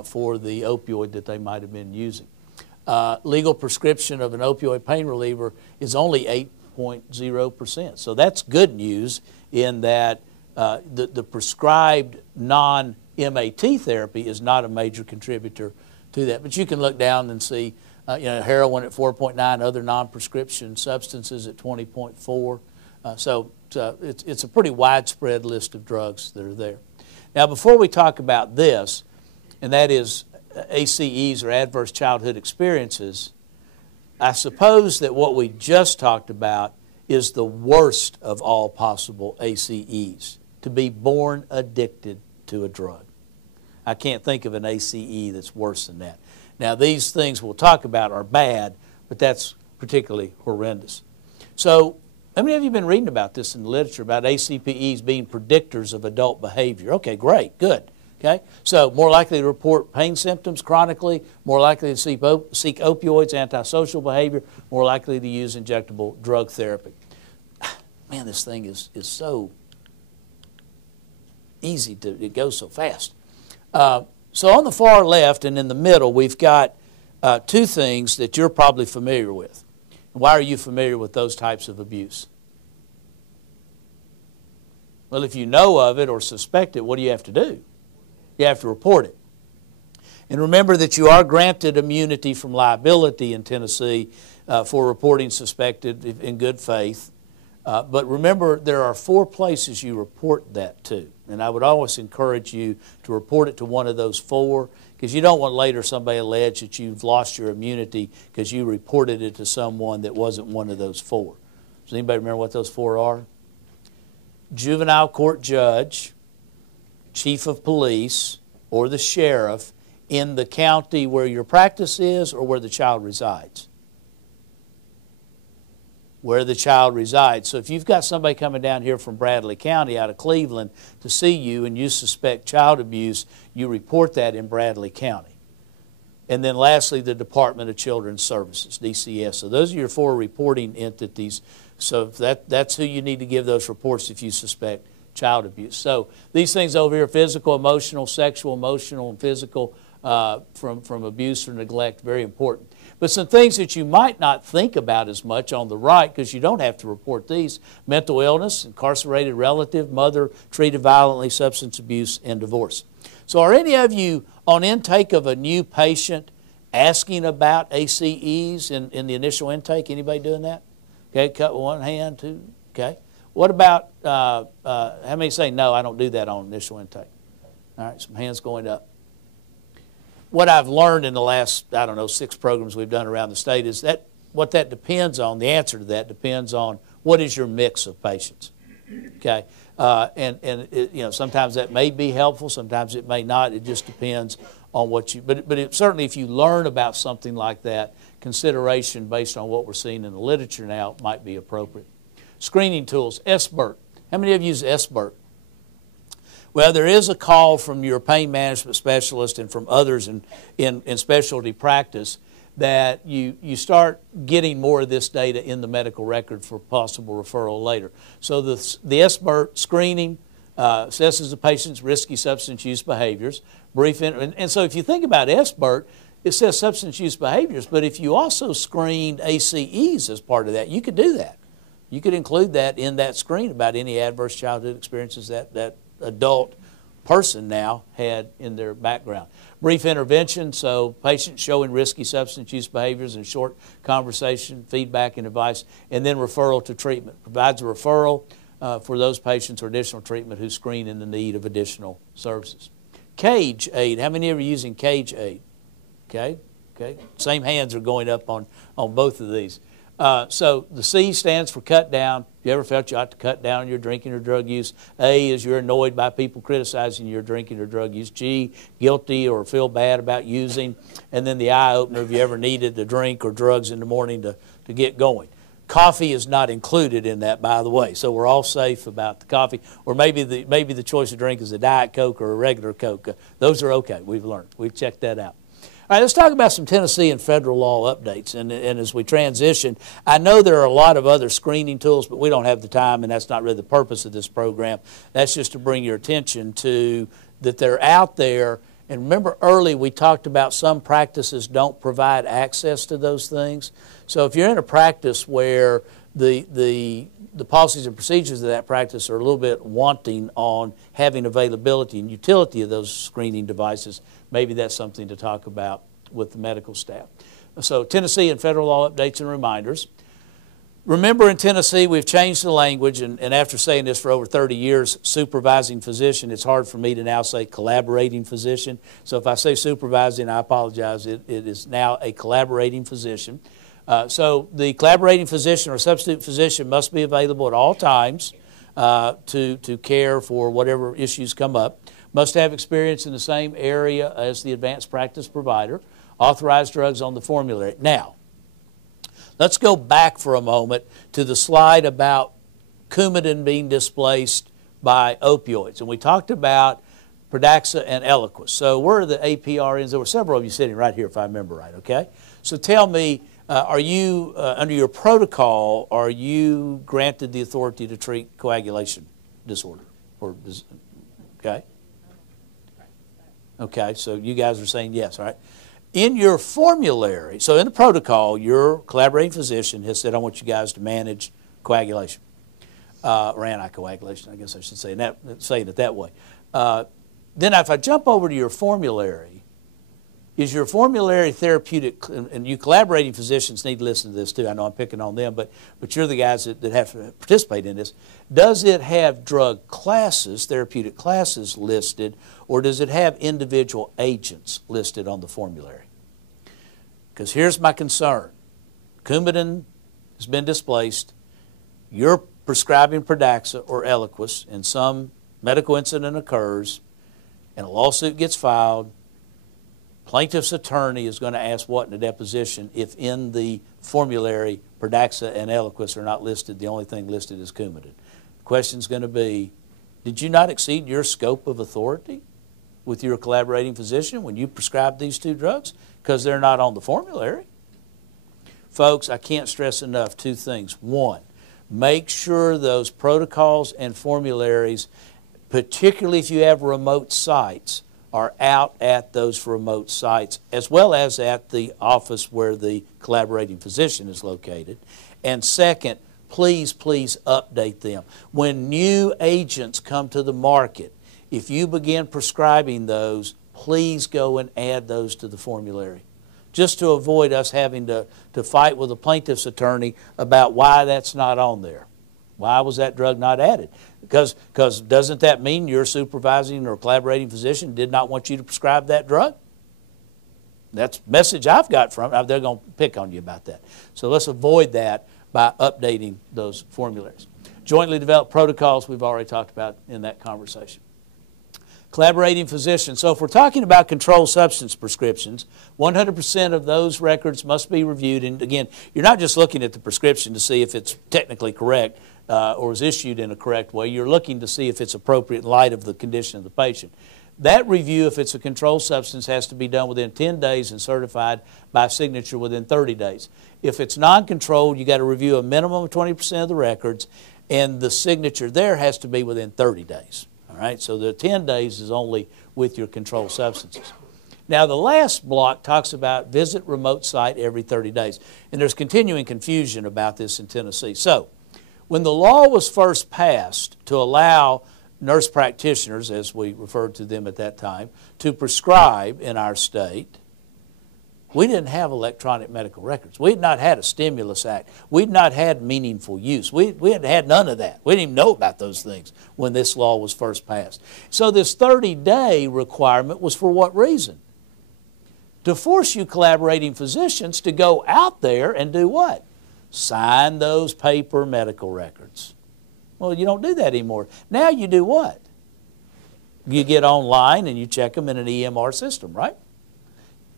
for the opioid that they might have been using. Legal prescription of an opioid pain reliever is only 8.0%. So that's good news in that the prescribed non-MAT therapy is not a major contributor to that. But you can look down and see heroin at 4.9, other non-prescription substances at 20.4. So it's a pretty widespread list of drugs that are there. Now, before we talk about this, and that is ACEs or adverse childhood experiences, I suppose that what we just talked about is the worst of all possible ACEs to be born addicted to a drug. I can't think of an ACE that's worse than that. Now, these things we'll talk about are bad, but that's particularly horrendous. So, how many of you have been reading about this in the literature, about ACPEs being predictors of adult behavior? Okay, great, good. Okay, so more likely to report pain symptoms chronically, more likely to seek opioids, antisocial behavior, more likely to use injectable drug therapy. Man, this thing is so easy to, it goes so fast. So on the far left and in the middle, we've got two things that you're probably familiar with. Why are you familiar with those types of abuse? Well, if you know of it or suspect it, what do you have to do? You have to report it. And remember that you are granted immunity from liability in Tennessee for reporting suspected in good faith. But remember, there are 4 places you report that to. And I would always encourage you to report it to one of those 4, because you don't want later somebody allege that you've lost your immunity because you reported it to someone that wasn't one of those 4. Does anybody remember what those 4 are? Juvenile court judge, chief of police, or the sheriff in the county where your practice is or where the child resides. Where the child resides. So if you've got somebody coming down here from Bradley County out of Cleveland to see you and you suspect child abuse, you report that in Bradley County. And then lastly, the Department of Children's Services, DCS. So those are your 4 reporting entities. So that's who you need to give those reports if you suspect child abuse. So these things over here, physical, emotional, sexual, emotional, and physical from abuse or neglect, very important. But some things that you might not think about as much on the right, because you don't have to report these: mental illness, incarcerated relative, mother treated violently, substance abuse, and divorce. So are any of you on intake of a new patient asking about ACEs in the initial intake? Anybody doing that? Okay, cut with one hand, 2, okay. What about, how many say, no, I don't do that on initial intake? All right, some hands going up. What I've learned in the last, 6 programs we've done around the state is that what that depends on, the answer to that depends on what is your mix of patients, okay? And it, sometimes that may be helpful, sometimes it may not. It just depends on what you, but certainly if you learn about something like that, consideration based on what we're seeing in the literature now might be appropriate. Screening tools, SBIRT. How many of you use SBIRT? Well, there is a call from your pain management specialist and from others in specialty practice that you start getting more of this data in the medical record for possible referral later. So the SBIRT screening assesses the patient's risky substance use behaviors. And so if you think about SBIRT, it says substance use behaviors, but if you also screened ACEs as part of that, you could do that. You could include that in that screen about any adverse childhood experiences that adult person now had in their background. Brief intervention, so patients showing risky substance use behaviors and short conversation, feedback, and advice, and then referral to treatment. Provides a referral for those patients or additional treatment who screen in the need of additional services. CAGE aid, how many of you are using CAGE aid? Okay. Same hands are going up on both of these. So the C stands for cut down. If you ever felt you ought to cut down your drinking or drug use. A is you're annoyed by people criticizing your drinking or drug use. G, guilty or feel bad about using. And then the I opener, if you ever needed to drink or drugs in the morning to get going. Coffee is not included in that, by the way, so we're all safe about the coffee. Or maybe the choice of drink is a Diet Coke or a regular Coke. Those are okay. We've learned. We've checked that out. All right, let's talk about some Tennessee and federal law updates. And as we transition, I know there are a lot of other screening tools, but we don't have the time, and that's not really the purpose of this program. That's just to bring your attention to that they're out there. And remember early we talked about some practices don't provide access to those things. So if you're in a practice where the policies and procedures of that practice are a little bit wanting on having availability and utility of those screening devices, maybe that's something to talk about with the medical staff. So Tennessee and federal law updates and reminders. Remember, in Tennessee, we've changed the language, and after saying this for over 30 years, supervising physician, it's hard for me to now say collaborating physician. So if I say supervising, I apologize. It is now a collaborating physician. So the collaborating physician or substitute physician must be available at all times to care for whatever issues come up. Must have experience in the same area as the advanced practice provider. Authorized drugs on the formulary. Now, let's go back for a moment to the slide about Coumadin being displaced by opioids. And we talked about Pradaxa and Eliquis. So where are the APRNs? There were several of you sitting right here, if I remember right, okay? So tell me, are you, under your protocol, are you granted the authority to treat coagulation disorder? Okay? Okay, so you guys are saying yes, all right? In your formulary, so in the protocol, your collaborating physician has said, I want you guys to manage coagulation, or anticoagulation, I guess I should say, saying it that way. Then if I jump over to your formulary, is your formulary therapeutic, and you collaborating physicians need to listen to this too, I know I'm picking on them, but you're the guys that have to participate in this. Does it have drug classes, therapeutic classes listed, or does it have individual agents listed on the formulary? Because here's my concern. Coumadin has been displaced. You're prescribing Pradaxa or Eliquis, and some medical incident occurs, and a lawsuit gets filed. Plaintiff's attorney is going to ask what in a deposition if in the formulary Pradaxa and Eliquis are not listed, the only thing listed is Coumadin. The question's going to be, did you not exceed your scope of authority with your collaborating physician when you prescribed these two drugs because they're not on the formulary? Folks, I can't stress enough two things. One, make sure those protocols and formularies, particularly if you have remote sites, are out at those remote sites, as well as at the office where the collaborating physician is located. And second, please, please update them. When new agents come to the market, if you begin prescribing those, please go and add those to the formulary, just to avoid us having to fight with a plaintiff's attorney about why that's not on there. Why was that drug not added? Because doesn't that mean your supervising or collaborating physician did not want you to prescribe that drug? That's the message I've got from it. They're going to pick on you about that. So let's avoid that by updating those formularies. Jointly developed protocols we've already talked about in that conversation. Collaborating physicians. So if we're talking about controlled substance prescriptions, 100% of those records must be reviewed. And again, you're not just looking at the prescription to see if it's technically correct or is issued in a correct way. You're looking to see if it's appropriate in light of the condition of the patient. That review, if it's a controlled substance, has to be done within 10 days and certified by signature within 30 days. If it's non-controlled, you've got to review a minimum of 20% of the records, and the signature there has to be within 30 days. All right, so the 10 days is only with your controlled substances. Now, the last block talks about visit remote site every 30 days. And there's continuing confusion about this in Tennessee. So, when the law was first passed to allow nurse practitioners, as we referred to them at that time, to prescribe in our state, we didn't have electronic medical records. We had not had a stimulus act. We'd not had meaningful use. We had had none of that. We didn't even know about those things when this law was first passed. So this 30-day requirement was for what reason? To force you collaborating physicians to go out there and do what? Sign those paper medical records. Well, you don't do that anymore. Now you do what? You get online and you check them in an EMR system, right?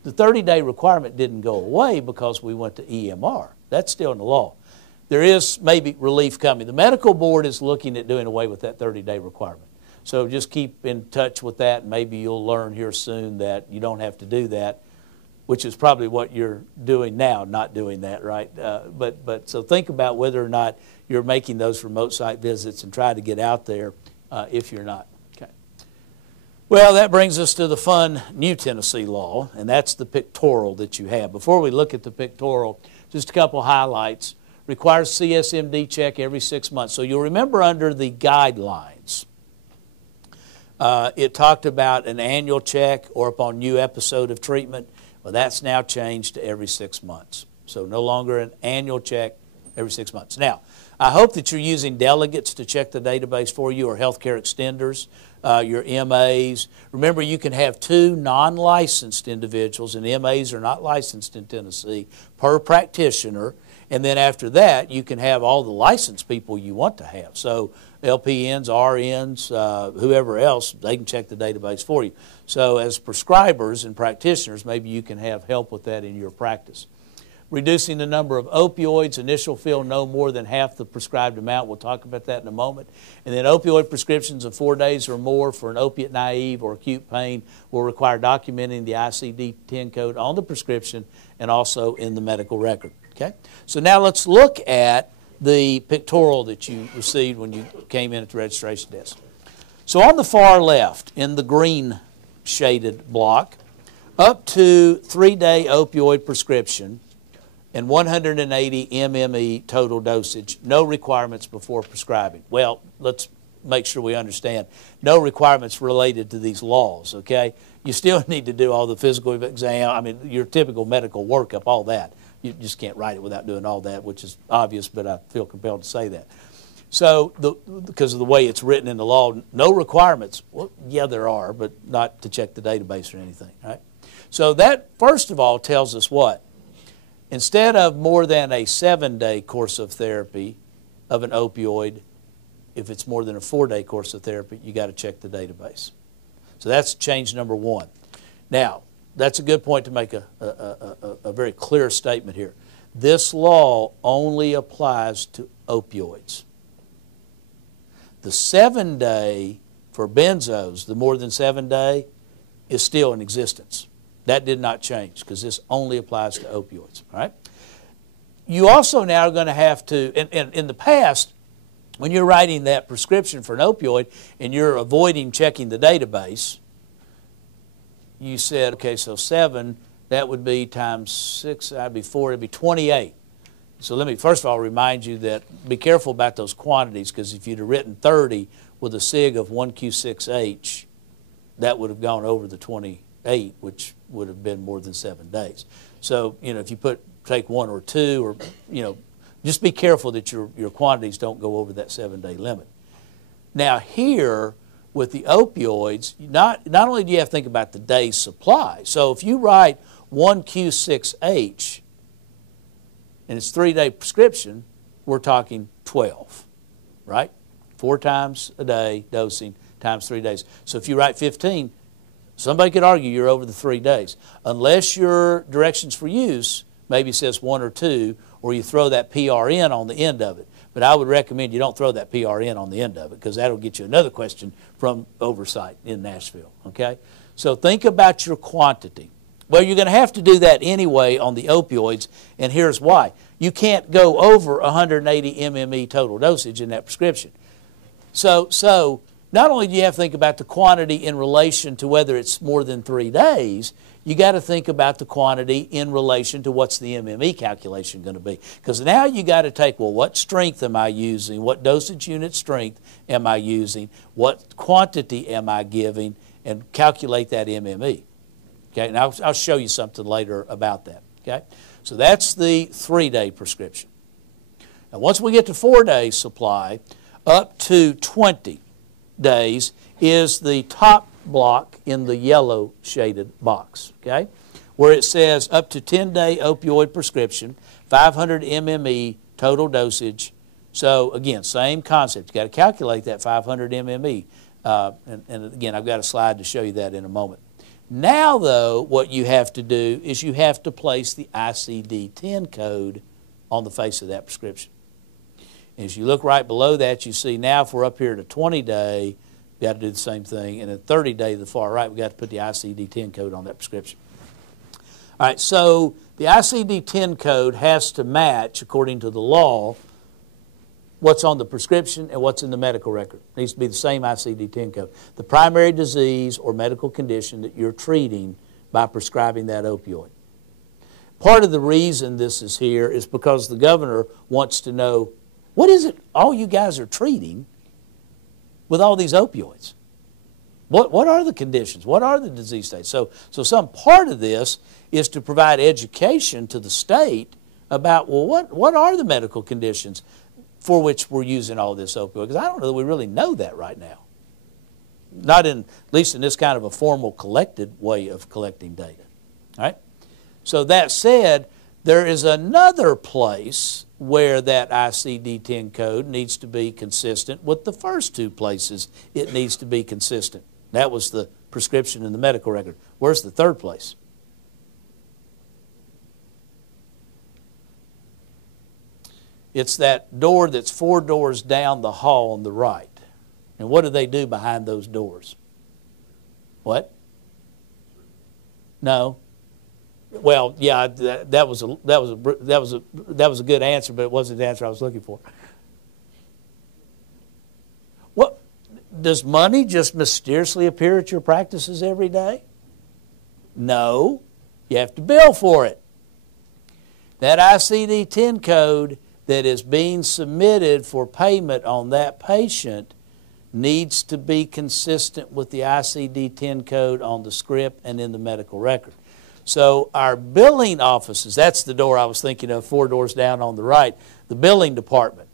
The 30-day requirement didn't go away because we went to EMR. That's still in the law. There is maybe relief coming. The medical board is looking at doing away with that 30-day requirement. So just keep in touch with that. Maybe you'll learn here soon that you don't have to do that, which is probably what you're doing now, not doing that, right? But so think about whether or not you're making those remote site visits and try to get out there if you're not. Okay. Well, that brings us to the fun new Tennessee law, and that's the pictorial that you have. Before we look at the pictorial, just a couple highlights. Requires CSMD check every 6 months. So you'll remember under the guidelines, it talked about an annual check or upon new episode of treatment. Well, that's now changed to every 6 months. So no longer an annual check every 6 months. Now, I hope that you're using delegates to check the database for you, or healthcare extenders, your MAs. Remember, you can have 2 non-licensed individuals, and MAs are not licensed in Tennessee, per practitioner. And then after that, you can have all the licensed people you want to have. So LPNs, RNs, whoever else, they can check the database for you. So as prescribers and practitioners, maybe you can have help with that in your practice. Reducing the number of opioids, initial fill no more than half the prescribed amount. We'll talk about that in a moment. And then opioid prescriptions of 4 days or more for an opiate naive or acute pain will require documenting the ICD-10 code on the prescription and also in the medical record. Okay? So now let's look at the pictorial that you received when you came in at the registration desk. So on the far left, in the green shaded block, up to 3-day opioid prescription and 180 MME total dosage, no requirements before prescribing. Well, let's make sure we understand. No requirements related to these laws, okay? You still need to do all the physical exam, I mean, your typical medical workup, all that. You just can't write it without doing all that, which is obvious, but I feel compelled to say that. So because of the way it's written in the law, no requirements. Well, yeah, there are, but not to check the database or anything, right? So that, first of all, tells us what? Instead of more than a 7-day course of therapy of an opioid, if it's more than a 4-day course of therapy, you got to check the database. So that's change number 1. Now, that's a good point to make a very clear statement here. This law only applies to opioids. The 7-day for benzos, the more than 7-day, is still in existence. That did not change because this only applies to opioids. All right? You also now are going to have to, and in the past, when you're writing that prescription for an opioid and you're avoiding checking the database, you said, okay, so 7, that would be times 6, that'd be 4, it'd be 28. So let me first of all remind you that be careful about those quantities, because if you'd have written 30 with a sig of 1Q6H, that would have gone over the 28, which would have been more than 7 days. So, you know, if you take 1 or 2, or, you know, just be careful that your quantities don't go over that 7-day limit. Now here, with the opioids, not only do you have to think about the day's supply. So if you write 1Q6H, and it's 3-day prescription, we're talking 12, right? 4 times a day dosing times 3 days. So if you write 15, somebody could argue you're over the 3 days. Unless your directions for use maybe says 1 or 2, or you throw that PRN on the end of it. But I would recommend you don't throw that PRN on the end of it, because that'll get you another question from oversight in Nashville, okay? So think about your quantity. Well, you're going to have to do that anyway on the opioids, and here's why. You can't go over 180 MME total dosage in that prescription. So not only do you have to think about the quantity in relation to whether it's more than 3 days, you got to think about the quantity in relation to what's the MME calculation going to be. Because now you got to take, well, what strength am I using? What dosage unit strength am I using? What quantity am I giving? And calculate that MME. Okay, and I'll show you something later about that. Okay, so that's the 3-day prescription. Now, once we get to 4-day supply, up to 20 days is the top block in the yellow shaded box, okay, where it says up to 10-day opioid prescription, 500 MME total dosage. So again, same concept. You got to calculate that 500 MME, and again, I've got a slide to show you that in a moment. Now, though, what you have to do is you have to place the ICD-10 code on the face of that prescription. As you look right below that, you see now if we're up here to 20-day, we got to do the same thing. And at 30-day, the far right, we got to put the ICD-10 code on that prescription. All right, so the ICD-10 code has to match, according to the law, what's on the prescription and what's in the medical record. It needs to be the same ICD-10 code. The primary disease or medical condition that you're treating by prescribing that opioid. Part of the reason this is here is because the governor wants to know, what is it all you guys are treating with all these opioids? What are the conditions? What are the disease states? So some part of this is to provide education to the state about, well, what are the medical conditions for which we're using all this opioid? Because I don't know that we really know that right now. Not at least in this kind of a formal collected way of collecting data. All right? So that said, There is another place where that ICD-10 code needs to be consistent with the first two places it needs to be consistent. That was the prescription in the medical record. Where's the third place? It's that door that's 4 doors down the hall on the right. And what do they do behind those doors? What? No. Well, yeah, that was a good answer, but it wasn't the answer I was looking for. What, does money just mysteriously appear at your practices every day? No, you have to bill for it. That ICD-10 code that is being submitted for payment on that patient needs to be consistent with the ICD-10 code on the script and in the medical record. So our billing offices, that's the door I was thinking of, 4 doors down on the right, the billing department,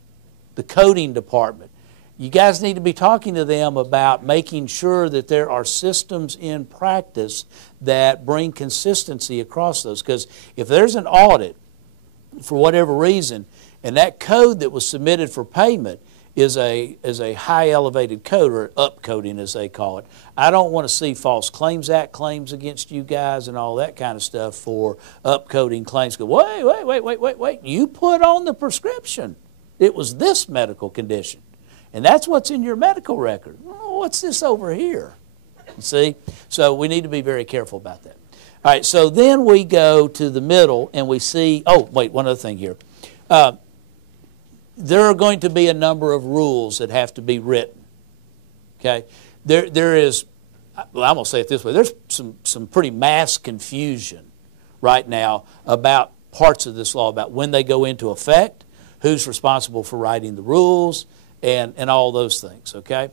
the coding department. You guys need to be talking to them about making sure that there are systems in practice that bring consistency across those. Because if there's an audit, for whatever reason, and that code that was submitted for payment is a high elevated code, or upcoding as they call it, I don't want to see False Claims Act claims against you guys and all that kind of stuff for upcoding claims. Go, wait, you put on the prescription. It was this medical condition. And that's what's in your medical record. Oh, what's this over here? See? So we need to be very careful about that. All right, so then we go to the middle and we see, oh, wait, one other thing here. There are going to be a number of rules that have to be written. Okay? There is, well, I'm going to say it this way, there's some pretty mass confusion right now about parts of this law, about when they go into effect, who's responsible for writing the rules, and all those things, okay?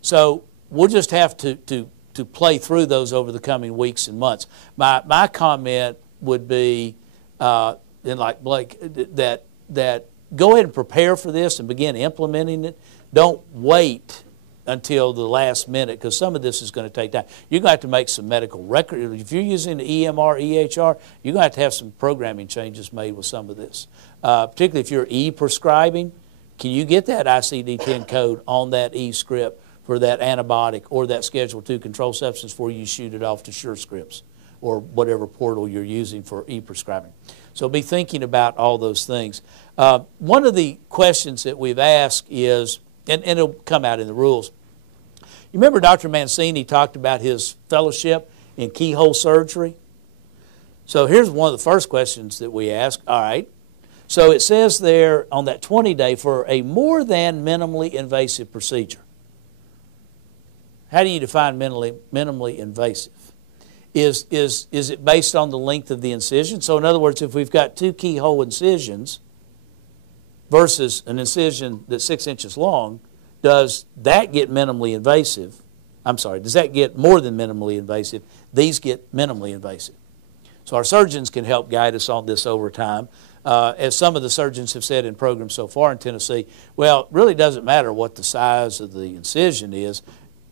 So we'll just have to play through those over the coming weeks and months. My comment would be, and like Blake, that go ahead and prepare for this and begin implementing it. Don't wait until the last minute, because some of this is going to take time. You're going to have to make some medical record. If you're using the EMR, EHR, you're going to have some programming changes made with some of this. Particularly if you're e-prescribing, can you get that ICD-10 code on that e-script for that antibiotic or that Schedule II controlled substance before you shoot it off to SureScripts or whatever portal you're using for e-prescribing? So be thinking about all those things. One of the questions that we've asked is, and it'll come out in the rules, you remember Dr. Mancini talked about his fellowship in keyhole surgery? So here's one of the first questions that we ask. All right. So it says there on that 20-day for a more than minimally invasive procedure. How do you define minimally invasive? Is it based on the length of the incision? So in other words, if we've got 2 keyhole incisions versus an incision that's 6 inches long, does that get minimally invasive? I'm sorry, does that get more than minimally invasive? These get minimally invasive. So our surgeons can help guide us on this over time. As some of the surgeons have said in programs so far in Tennessee, well, it really doesn't matter what the size of the incision is.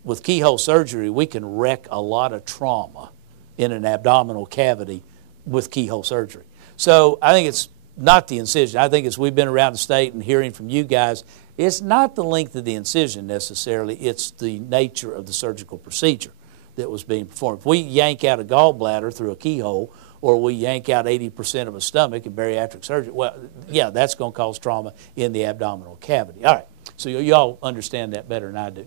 With keyhole surgery, we can wreck a lot of trauma in an abdominal cavity with keyhole surgery. So I think it's not the incision. I think as we've been around the state and hearing from you guys, it's not the length of the incision necessarily, it's the nature of the surgical procedure that was being performed. If we yank out a gallbladder through a keyhole, or we yank out 80% of a stomach in bariatric surgery, well, yeah, that's going to cause trauma in the abdominal cavity. All right, so y'all understand that better than I do.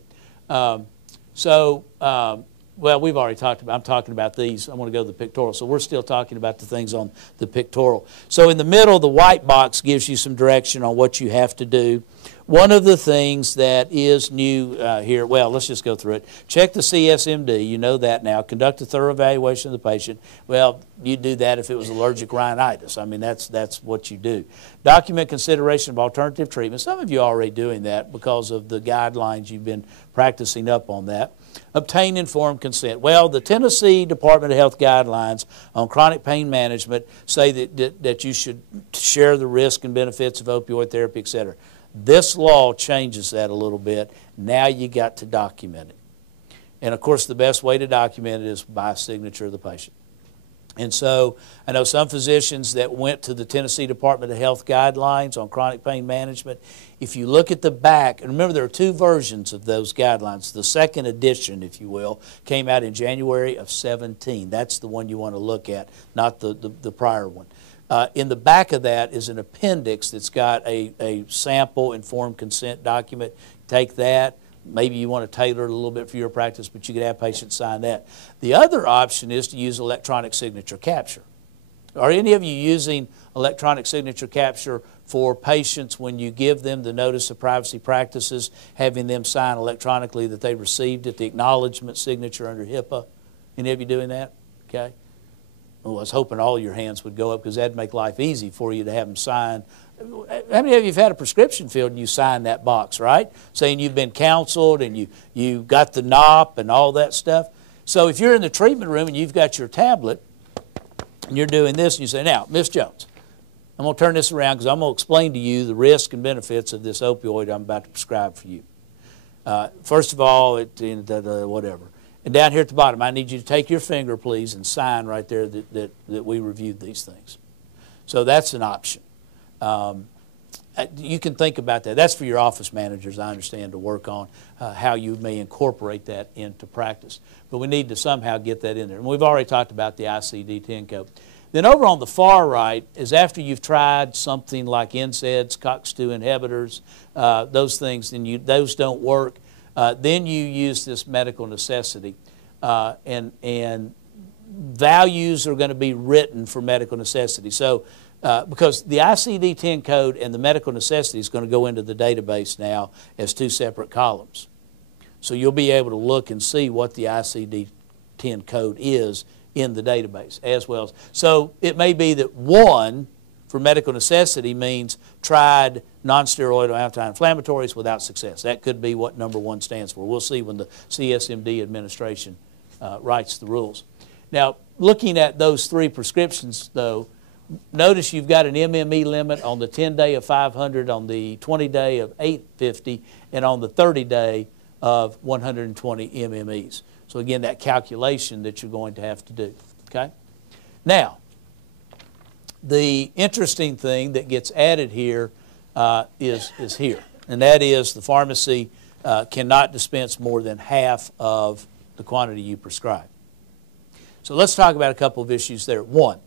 Well, we've already talked about, I'm talking about these. I want to go to the pictorial. So we're still talking about the things on the pictorial. So in the middle, the white box gives you some direction on what you have to do. One of the things that is new here, well, let's just go through it. Check the CSMD. You know that now. Conduct a thorough evaluation of the patient. Well, you'd do that if it was allergic rhinitis. I mean, that's what you do. Document consideration of alternative treatment. Some of you are already doing that because of the guidelines you've been practicing up on that. Obtain informed consent. Well, the Tennessee Department of Health guidelines on chronic pain management say that you should share the risk and benefits of opioid therapy, etc. This law changes that a little bit. Now you got to document it. And of course, the best way to document it is by signature of the patient. And so I know some physicians that went to the Tennessee Department of Health guidelines on chronic pain management. If you look at the back, and remember there are two versions of those guidelines. The second edition, if you will, came out in January of 17. That's the one you want to look at, not the prior one. In the back of that is an appendix that's got a sample informed consent document. Take that. Maybe you want to tailor it a little bit for your practice, but you could have patients sign that. The other option is to use electronic signature capture. Are any of you using electronic signature capture for patients when you give them the notice of privacy practices, having them sign electronically that they received it, the acknowledgement signature under HIPAA? Any of you doing that? Okay. Well, I was hoping all your hands would go up because that'd make life easy for you to have them sign. How many of you have had a prescription filled and you sign that box, right? Saying you've been counseled and you got the NOP and all that stuff. So if you're in the treatment room and you've got your tablet and you're doing this and you say, now, Miss Jones, I'm going to turn this around because I'm going to explain to you the risks and benefits of this opioid I'm about to prescribe for you. First of all, whatever. And down here at the bottom, I need you to take your finger, please, and sign right there that we reviewed these things. So that's an option. You can think about that. That's for your office managers, I understand, to work on how you may incorporate that into practice. But we need to somehow get that in there. And we've already talked about the ICD-10 code. Then over on the far right is after you've tried something like NSAIDs, COX-2 inhibitors, those things, and those don't work. Then you use this medical necessity, and values are going to be written for medical necessity. So because the ICD-10 code and the medical necessity is going to go into the database now as two separate columns. So you'll be able to look and see what the ICD-10 code is in the database as well. So it may be that 1 for medical necessity means tried non-steroidal anti-inflammatories without success. That could be what number 1 stands for. We'll see when the CSMD administration writes the rules. Now, looking at those 3 prescriptions, though, notice you've got an MME limit on the 10-day of 500, on the 20-day of 850, and on the 30-day of 120 MMEs. So again, that calculation that you're going to have to do, okay? Now, the interesting thing that gets added here is here, and that is the pharmacy cannot dispense more than half of the quantity you prescribe. So let's talk about a couple of issues there. One,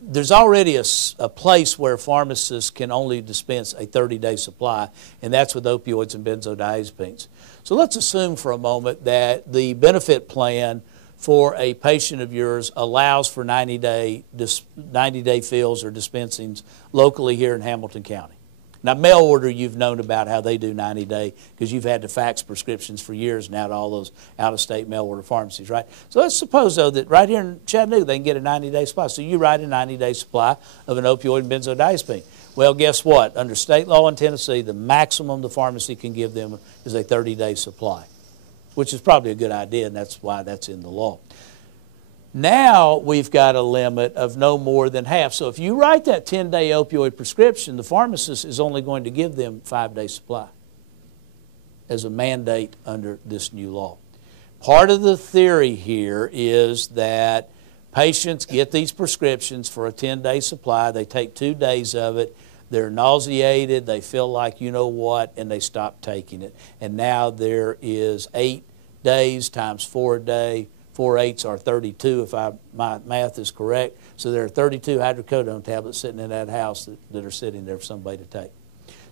there's already a place where pharmacists can only dispense a 30-day supply, and that's with opioids and benzodiazepines. So let's assume for a moment that the benefit plan for a patient of yours allows for 90-day fills or dispensings locally here in Hamilton County. Now, mail order, you've known about how they do 90-day because you've had to fax prescriptions for years now to all those out-of-state mail order pharmacies, right? So let's suppose, though, that right here in Chattanooga they can get a 90-day supply. So you write a 90-day supply of an opioid and benzodiazepine. Well, guess what? Under state law in Tennessee, the maximum the pharmacy can give them is a 30-day supply, which is probably a good idea, and that's why that's in the law. Now we've got a limit of no more than half. So if you write that 10-day opioid prescription, the pharmacist is only going to give them 5-day supply as a mandate under this new law. Part of the theory here is that patients get these prescriptions for a 10-day supply. They take 2 days of it. They're nauseated. They feel like you know what, and they stop taking it. And now there is 8 days times 4 a day. 4 8s are 32 if my math is correct. So there are 32 hydrocodone tablets sitting in that house that are sitting there for somebody to take.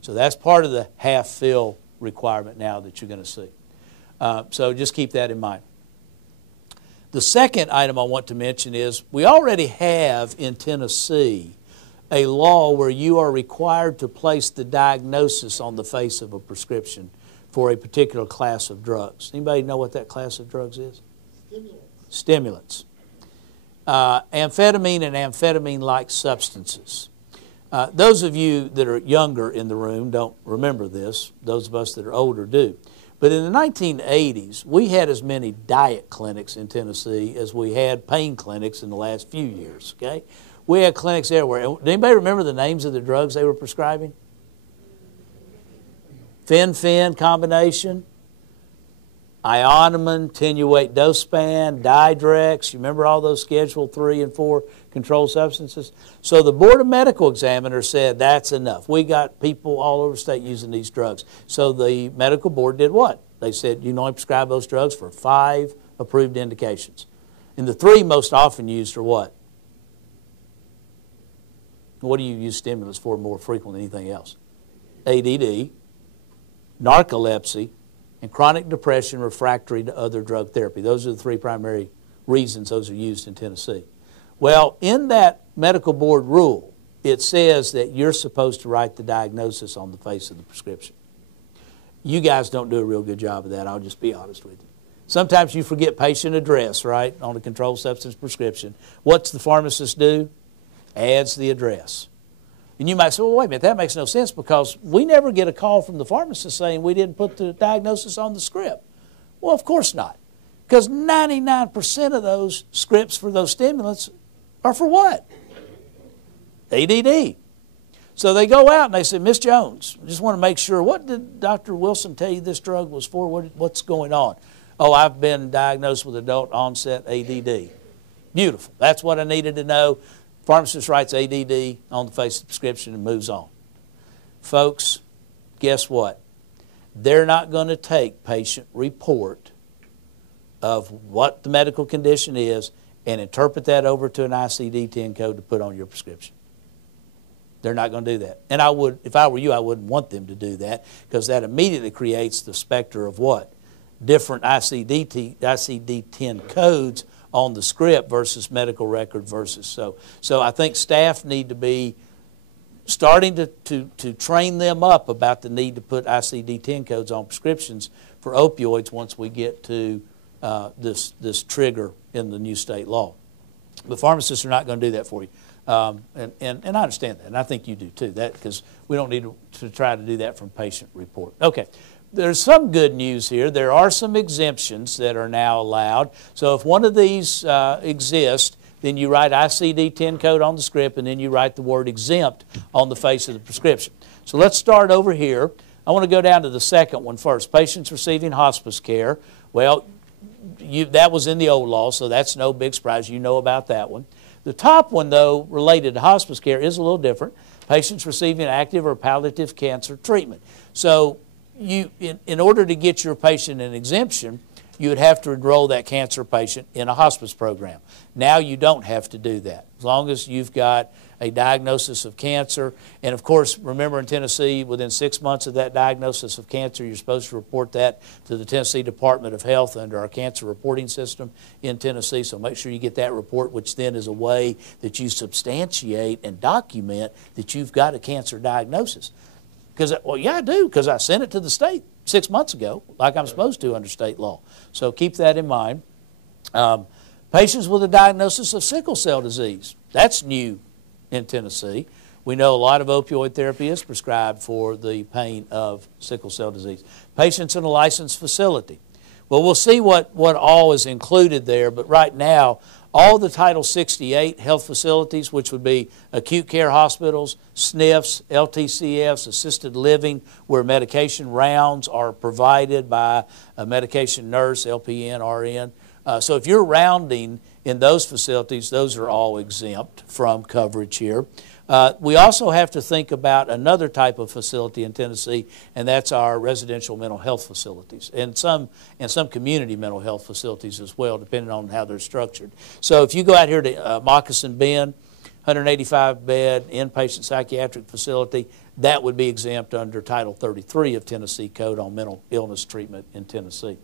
So that's part of the half fill requirement now that you're going to see. So just keep that in mind. The second item I want to mention is we already have in Tennessee a law where you are required to place the diagnosis on the face of a prescription for a particular class of drugs. Anybody know what that class of drugs is? Stimulants. Amphetamine and amphetamine-like substances. Those of you that are younger in the room don't remember this. Those of us that are older do. But in the 1980s, we had as many diet clinics in Tennessee as we had pain clinics in the last few years. Okay, we had clinics everywhere. Do anybody remember the names of the drugs they were prescribing? Fen-phen combination. ionomine, tenuate dospan, Didrex. You remember all those Schedule 3 and 4 controlled substances? So the Board of Medical Examiners said that's enough. We got people all over the state using these drugs. So the medical board did what? They said you can only prescribe those drugs for 5 approved indications. And the 3 most often used are what? What do you use stimulants for more frequently than anything else? ADD, narcolepsy, and chronic depression refractory to other drug therapy. Those are the 3 primary reasons those are used in Tennessee. Well, in that medical board rule, it says that you're supposed to write the diagnosis on the face of the prescription. You guys don't do a real good job of that, I'll just be honest with you. Sometimes you forget patient address, right, on a controlled substance prescription. What's the pharmacist do? Adds the address. And you might say, well, wait a minute, that makes no sense because we never get a call from the pharmacist saying we didn't put the diagnosis on the script. Well, of course not. Because 99% of those scripts for those stimulants are for what? ADD. So they go out and they say, Miss Jones, I just want to make sure, what did Dr. Wilson tell you this drug was for? What's going on? Oh, I've been diagnosed with adult onset ADD. Beautiful. That's what I needed to know. Pharmacist writes ADD on the face of the prescription and moves on. Folks, guess what? They're not going to take patient report of what the medical condition is and interpret that over to an ICD-10 code to put on your prescription. They're not going to do that. And I would, if I were you, I wouldn't want them to do that because that immediately creates the specter of what? Different ICD-10 codes on the script versus medical record versus so I think staff need to be starting to train them up about the need to put ICD-10 codes on prescriptions for opioids once we get to this trigger in the new state law. The pharmacists are not going to do that for you, and I understand that, and I think you do too. That because we don't need to try to do that from patient report. Okay. There's some good news here. There are some exemptions that are now allowed. So if one of these exists, then you write ICD-10 code on the script, and then you write the word exempt on the face of the prescription. So let's start over here. I want to go down to the second one first. Patients receiving hospice care. Well, that was in the old law, so that's no big surprise. You know about that one. The top one, though, related to hospice care is a little different. Patients receiving active or palliative cancer treatment. So in order to get your patient an exemption, you would have to enroll that cancer patient in a hospice program. Now you don't have to do that, as long as you've got a diagnosis of cancer. And of course, remember in Tennessee, within 6 months of that diagnosis of cancer, you're supposed to report that to the Tennessee Department of Health under our cancer reporting system in Tennessee. So make sure you get that report, which then is a way that you substantiate and document that you've got a cancer diagnosis. Because, well, yeah, I do, because I sent it to the state 6 months ago, like I'm supposed to under state law. So keep that in mind. Patients with a diagnosis of sickle cell disease, that's new in Tennessee. We know a lot of opioid therapy is prescribed for the pain of sickle cell disease. Patients in a licensed facility. Well, we'll see what all is included there, but right now, all the Title 68 health facilities, which would be acute care hospitals, SNFs, LTCFs, assisted living, where medication rounds are provided by a medication nurse, LPN, RN. So if you're rounding in those facilities, those are all exempt from coverage here. We also have to think about another type of facility in Tennessee, and that's our residential mental health facilities, and some community mental health facilities as well, depending on how they're structured. So if you go out here to Moccasin Bend, 185-bed inpatient psychiatric facility, that would be exempt under Title 33 of Tennessee Code on mental illness treatment in Tennessee.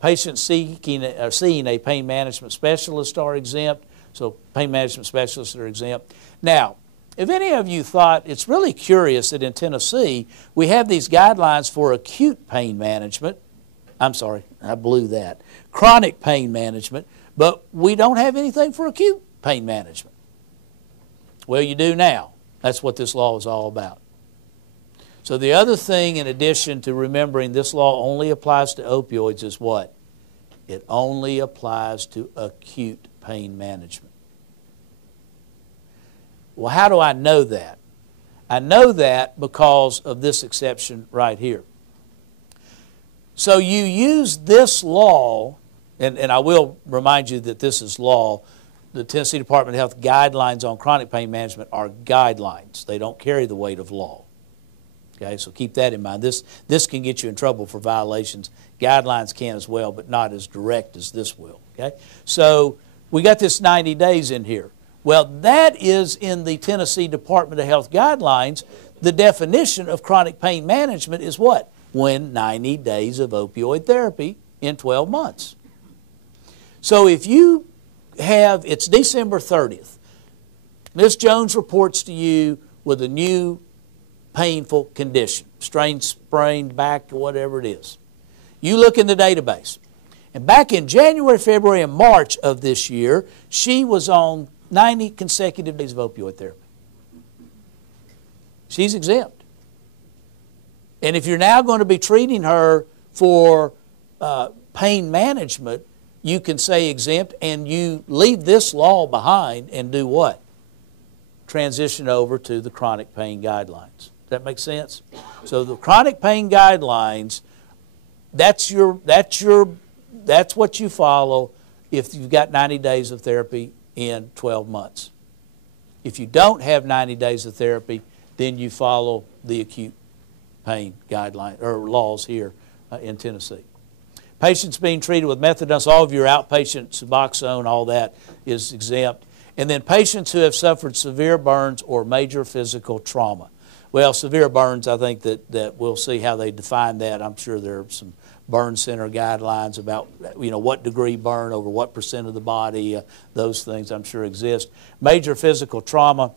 Patients seeing a pain management specialist are exempt. So pain management specialists are exempt. Now, if any of you thought, it's really curious that in Tennessee we have these guidelines for acute pain management. I'm sorry, I blew that. Chronic pain management, but we don't have anything for acute pain management. Well, you do now. That's what this law is all about. So the other thing, in addition to remembering this law only applies to opioids, is what? It only applies to acute pain management. Well, how do I know that? I know that because of this exception right here. So you use this law, and I will remind you that this is law. The Tennessee Department of Health guidelines on chronic pain management are guidelines. They don't carry the weight of law. Okay, so keep that in mind. This can get you in trouble for violations. Guidelines can as well, but not as direct as this will. Okay, so we got this 90 days in here. Well, that is in the Tennessee Department of Health guidelines. The definition of chronic pain management is what? When 90 days of opioid therapy in 12 months. So if you have, it's December 30th. Ms. Jones reports to you with a new painful condition, sprained back, whatever it is. You look in the database. And back in January, February, and March of this year, she was on 90 consecutive days of opioid therapy. She's exempt. And if you're now going to be treating her for pain management, you can say exempt, and you leave this law behind and do what? Transition over to the chronic pain guidelines. Does that make sense? So the chronic pain guidelines, that's what you follow if you've got 90 days of therapy in 12 months. If you don't have 90 days of therapy, then you follow the acute pain guidelines or laws here in Tennessee. Patients being treated with methadone, so all of your outpatient Suboxone, all that is exempt. And then patients who have suffered severe burns or major physical trauma. Well, severe burns, I think that we'll see how they define that. I'm sure there are some burn center guidelines about, what degree burn over what percent of the body, those things I'm sure exist. Major physical trauma,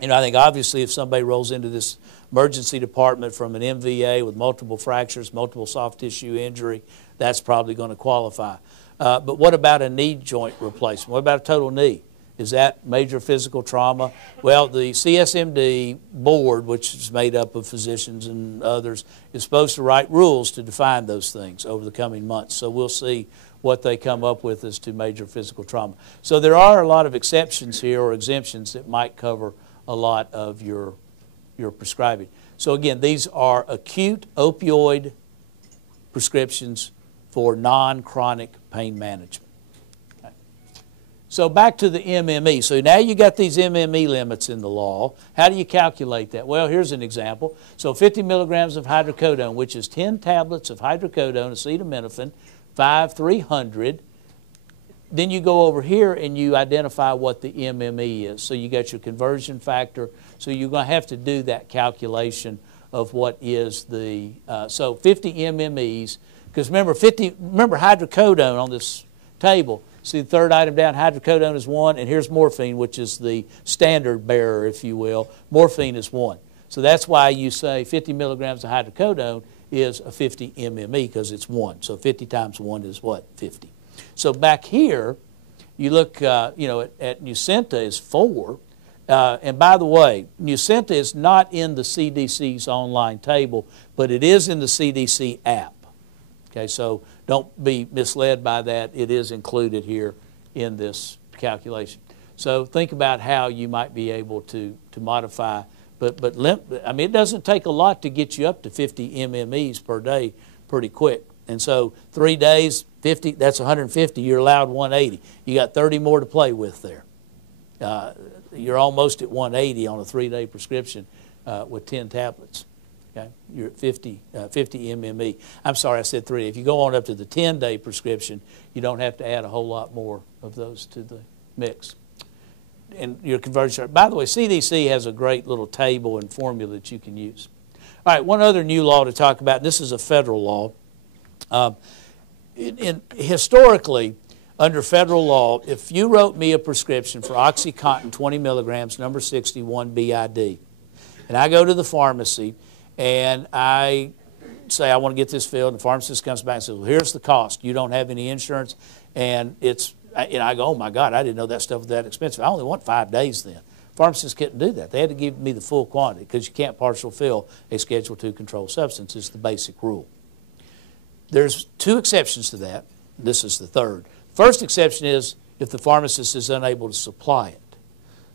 I think obviously if somebody rolls into this emergency department from an MVA with multiple fractures, multiple soft tissue injury, that's probably going to qualify. But what about a knee joint replacement? What about a total knee? Is that major physical trauma? Well, the CSMD board, which is made up of physicians and others, is supposed to write rules to define those things over the coming months. So we'll see what they come up with as to major physical trauma. So there are a lot of exceptions here or exemptions that might cover a lot of your prescribing. So again, these are acute opioid prescriptions for non-chronic pain management. Okay. So back to the MME. So now you got these MME limits in the law. How do you calculate that? Well, here's an example. So 50 milligrams of hydrocodone, which is 10 tablets of hydrocodone, acetaminophen, 5/300. Then you go over here and you identify what the MME is. So you got your conversion factor. So you're going to have to do that calculation of what is the, so 50 MMEs. Because remember hydrocodone on this table. See the third item down, hydrocodone is 1, and here's morphine, which is the standard bearer, if you will. Morphine is 1. So that's why you say 50 milligrams of hydrocodone is a 50 MME, because it's 1. So 50 times 1 is what? 50. So back here, you look, at Nucynta is 4. And by the way, Nucynta is not in the CDC's online table, but it is in the CDC app. Okay, so don't be misled by that. It is included here in this calculation. So think about how you might be able to modify. But it doesn't take a lot to get you up to 50 MMEs per day pretty quick. And so 3 days, 50, that's 150. You're allowed 180. You got 30 more to play with there. You're almost at 180 on a 3-day prescription with 10 tablets. Okay, you're at 50 MME. I'm sorry, I said 3. If you go on up to the 10-day prescription, you don't have to add a whole lot more of those to the mix. And your conversion. By the way, CDC has a great little table and formula that you can use. All right, one other new law to talk about. This is a federal law. Historically, under federal law, if you wrote me a prescription for OxyContin 20 milligrams, number 61 BID, and I go to the pharmacy and I say I want to get this filled, and the pharmacist comes back and says, well, here's the cost. You don't have any insurance, and I go, oh my God, I didn't know that stuff was that expensive. I only want 5 days then. Pharmacists couldn't do that. They had to give me the full quantity because you can't partial fill a Schedule II controlled substance. It's the basic rule. There's 2 exceptions to that. This is the third. First exception is if the pharmacist is unable to supply it.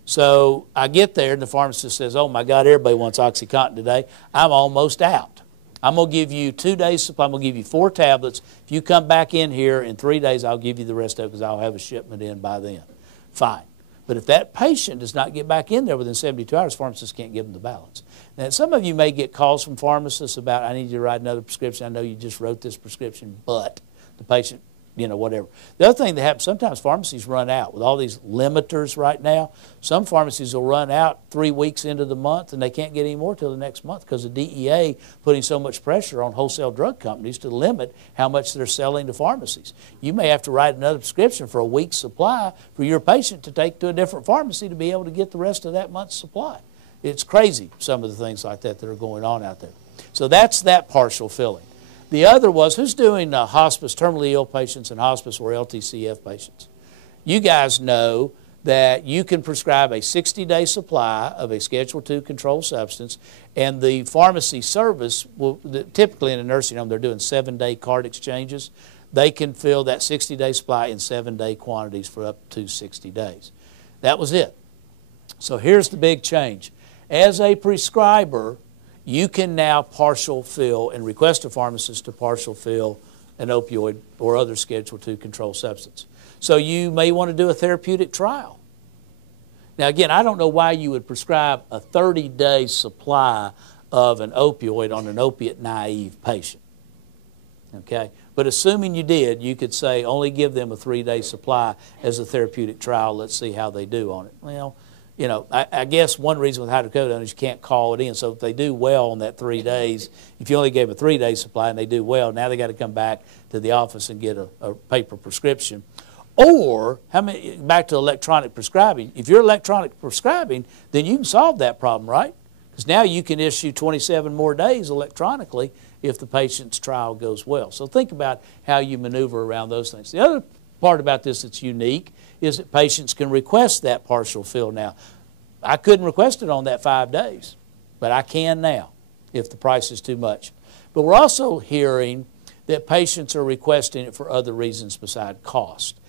So I get there and the pharmacist says, oh my God, everybody wants OxyContin today. I'm almost out. I'm going to give you 2 days supply. I'm going to give you 4 tablets. If you come back in here in 3 days, I'll give you the rest of it because I'll have a shipment in by then. Fine. But if that patient does not get back in there within 72 hours, pharmacists can't give them the balance. Now, some of you may get calls from pharmacists about, I need you to write another prescription. I know you just wrote this prescription, but the patient, whatever. The other thing that happens, sometimes pharmacies run out. With all these limiters right now, some pharmacies will run out 3 weeks into the month, and they can't get any more till the next month because the DEA putting so much pressure on wholesale drug companies to limit how much they're selling to pharmacies. You may have to write another prescription for a week's supply for your patient to take to a different pharmacy to be able to get the rest of that month's supply. It's crazy, some of the things like that are going on out there. So that's that partial filling. The other was, who's doing hospice, terminally ill patients in hospice or LTCF patients? You guys know that you can prescribe a 60-day supply of a Schedule II controlled substance, and the pharmacy service, typically in a nursing home, they're doing 7-day card exchanges. They can fill that 60-day supply in 7-day quantities for up to 60 days. That was it. So here's the big change. As a prescriber, you can now partial fill and request a pharmacist to partial fill an opioid or other Schedule II controlled substance. So you may want to do a therapeutic trial. Now again, I don't know why you would prescribe a 30-day supply of an opioid on an opiate-naive patient. Okay? But assuming you did, you could say only give them a 3-day supply as a therapeutic trial. Let's see how they do on it. Well, I guess one reason with hydrocodone is you can't call it in. So if they do well on that 3 days, if you only gave a 3-day supply and they do well, now they got to come back to the office and get a paper prescription. Or, back to electronic prescribing. If you're electronic prescribing, then you can solve that problem, right? Because now you can issue 27 more days electronically if the patient's trial goes well. So think about how you maneuver around those things. The other part about this that's unique is that patients can request that partial fill now. I couldn't request it on that 5 days, but I can now if the price is too much. But we're also hearing that patients are requesting it for other reasons besides cost.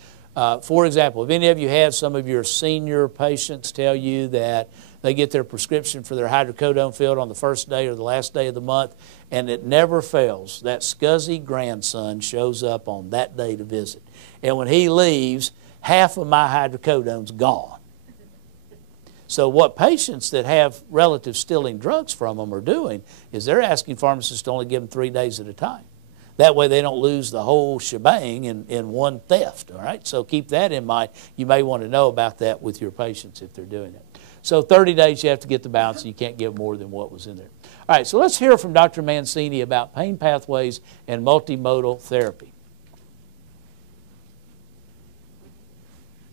For example, if any of you had some of your senior patients tell you that they get their prescription for their hydrocodone filled on the first day or the last day of the month, and it never fails, that scuzzy grandson shows up on that day to visit. And when he leaves, half of my hydrocodone's gone. So what patients that have relatives stealing drugs from them are doing is they're asking pharmacists to only give them 3 days at a time. That way they don't lose the whole shebang in one theft, all right? So keep that in mind. You may want to know about that with your patients if they're doing it. So 30 days you have to get the balance, and you can't give more than what was in there. All right, so let's hear from Dr. Mancini about pain pathways and multimodal therapy.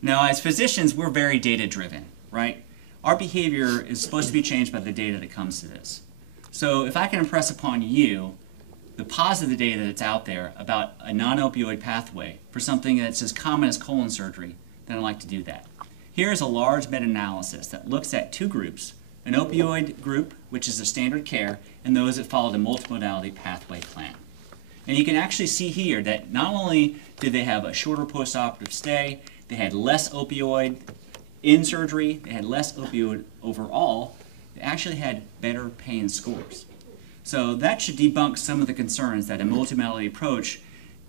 Now, as physicians, we're very data-driven, right? Our behavior is supposed to be changed by the data that comes to this. So if I can impress upon you the positive data that's out there about a non-opioid pathway for something that's as common as colon surgery, then I'd like to do that. Here's a large meta-analysis that looks at 2 groups, an opioid group, which is the standard care, and those that followed a multimodality pathway plan. And you can actually see here that not only did they have a shorter postoperative stay, they had less opioid in surgery, they had less opioid overall, they actually had better pain scores. So that should debunk some of the concerns that a multimodality approach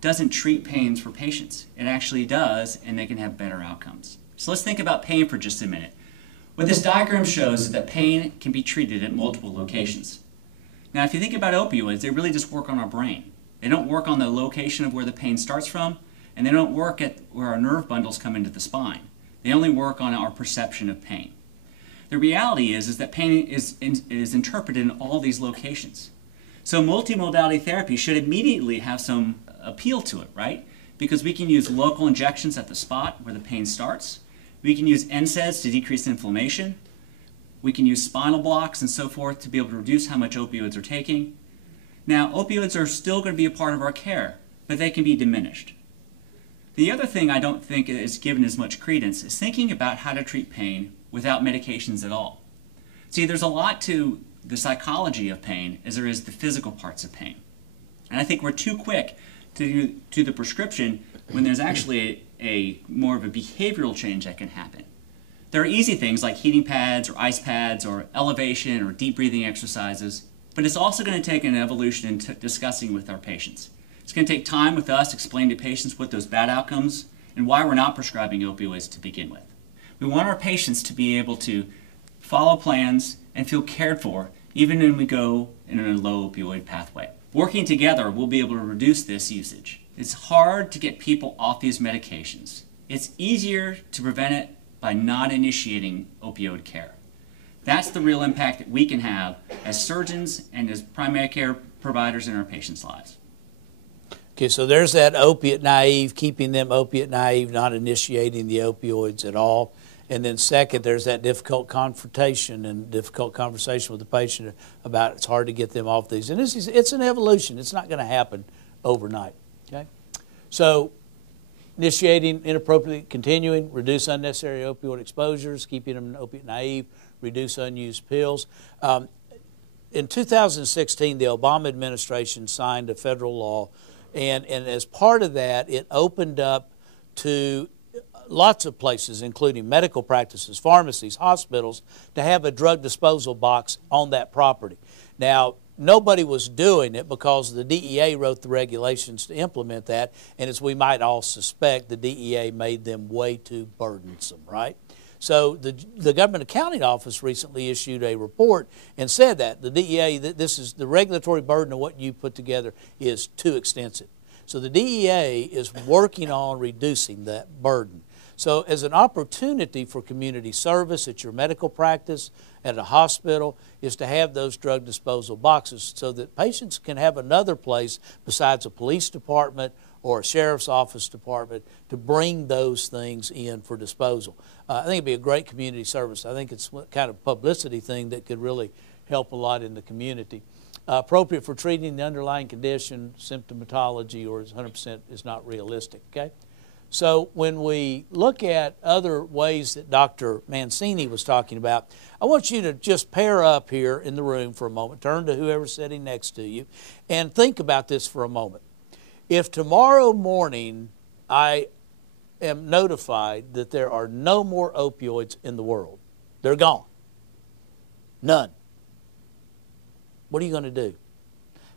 doesn't treat pains for patients. It actually does, and they can have better outcomes. So let's think about pain for just a minute. What this diagram shows is that pain can be treated at multiple locations. Now, if you think about opioids, they really just work on our brain. They don't work on the location of where the pain starts from, and they don't work at where our nerve bundles come into the spine. They only work on our perception of pain. The reality is that pain is interpreted in all these locations. So multimodality therapy should immediately have some appeal to it, right? Because we can use local injections at the spot where the pain starts. We can use NSAIDs to decrease inflammation. We can use spinal blocks and so forth to be able to reduce how much opioids are taking. Now, opioids are still going to be a part of our care, but they can be diminished. The other thing I don't think is given as much credence is thinking about how to treat pain without medications at all. See, there's a lot to the psychology of pain as there is the physical parts of pain. And I think we're too quick to the prescription when there's actually a more of a behavioral change that can happen. There are easy things like heating pads or ice pads or elevation or deep breathing exercises, But it's also going to take an evolution in discussing with our patients. It's going to take time with us explaining to patients what those bad outcomes and why we're not prescribing opioids to begin with. We want our patients to be able to follow plans and feel cared for even when we go in a low opioid pathway. Working together, we'll be able to reduce this usage. It's hard to get people off these medications. It's easier to prevent it by not initiating opioid care. That's the real impact that we can have as surgeons and as primary care providers in our patients' lives. Okay, so there's that opiate naive, keeping them opiate naive, not initiating the opioids at all. And then second, there's that difficult confrontation and difficult conversation with the patient about it's hard to get them off these. And it's an evolution. It's not going to happen overnight. Okay, so initiating inappropriately, continuing, reduce unnecessary opioid exposures, keeping them opiate naive, reduce unused pills. In 2016, the Obama administration signed a federal law, and as part of that, it opened up to lots of places, including medical practices, pharmacies, hospitals, to have a drug disposal box on that property. Now, nobody was doing it because the DEA wrote the regulations to implement that, and as we might all suspect, the DEA made them way too burdensome, right? So the Government Accounting Office recently issued a report and said that the DEA, this is the regulatory burden of what you put together is too extensive. So the DEA is working on reducing that burden. So as an opportunity for community service at your medical practice, at a hospital, is to have those drug disposal boxes so that patients can have another place besides a police department or a sheriff's office department to bring those things in for disposal. I think it'd be a great community service. I think it's what kind of publicity thing that could really help a lot in the community. Appropriate for treating the underlying condition, symptomatology, or 100% is not realistic, okay? So when we look at other ways that Dr. Mancini was talking about, I want you to just pair up here in the room for a moment, turn to whoever's sitting next to you, and think about this for a moment. If tomorrow morning I am notified that there are no more opioids in the world, they're gone, none, what are you going to do?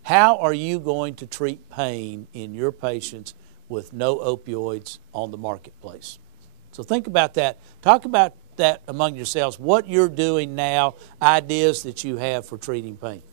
How are you going to treat pain in your patients with no opioids on the marketplace? So think about that. Talk about that among yourselves, what you're doing now, ideas that you have for treating pain.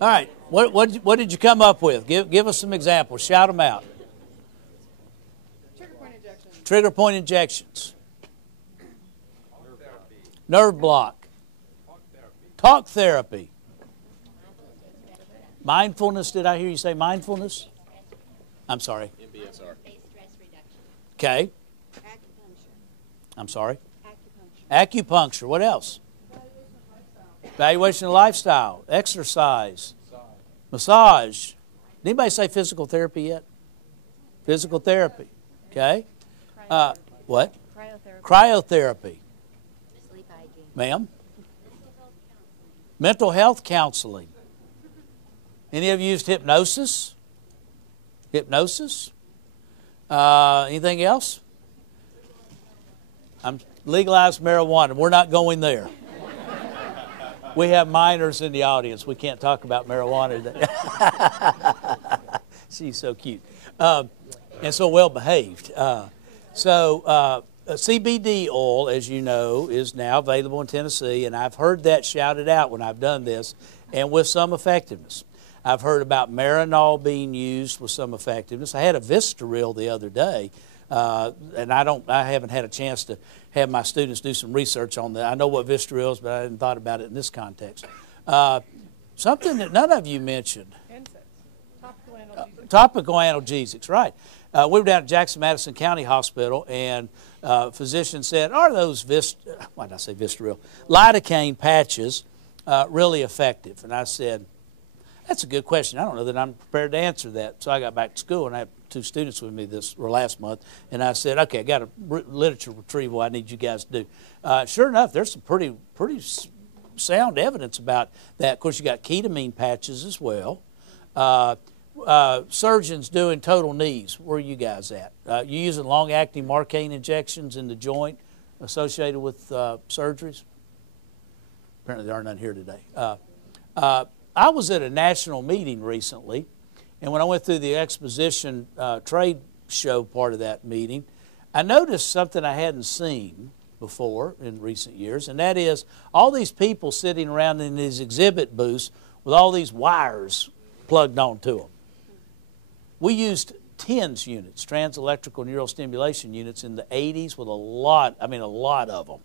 All right, what did you come up with? Give us some examples. Shout them out. Trigger point injections. Trigger point injections. Nerve block. Talk therapy. Mindfulness. Did I hear you say mindfulness? I'm sorry. MBSR. Okay. Acupuncture. I'm sorry. Acupuncture. Acupuncture. What else? Evaluation of lifestyle, exercise, massage. Did anybody say physical therapy yet? Physical therapy. Okay. What? Cryotherapy. Cryotherapy. Sleep hygiene. Ma'am? Mental health counseling. Any of you used hypnosis? Hypnosis? Anything else? I'm legalized marijuana. We're not going there. We have minors in the audience. We can't talk about marijuana today. She's so cute. And so well behaved. CBD oil, as you know, is now available in Tennessee, and I've heard that shouted out when I've done this, and with some effectiveness. I've heard about Marinol being used with some effectiveness. I had a Vistaril the other day, and I haven't had a chance to have my students do some research on that. I know what Vistaril is, but I hadn't thought about it in this context. Something that none of you mentioned. Topical analgesics, right. We were down at Jackson Madison County Hospital, and physician said, are those Vistaril? Lidocaine patches really effective? And I said, that's a good question. I don't know that I'm prepared to answer that. So I got back to school, and I had 2 students with me last month, and I said, okay, I got a literature retrieval I need you guys to do. Sure enough, there's some pretty sound evidence about that. Of course, you got ketamine patches as well. Surgeons doing total knees. Where are you guys at? You using long-acting Marcaine injections in the joint associated with surgeries? Apparently there are none here today. I was at a national meeting recently, and when I went through the exposition trade show part of that meeting, I noticed something I hadn't seen before in recent years, and that is all these people sitting around in these exhibit booths with all these wires plugged onto them. We used TENS units, trans-electrical neural stimulation units, in the 80s with a lot of them.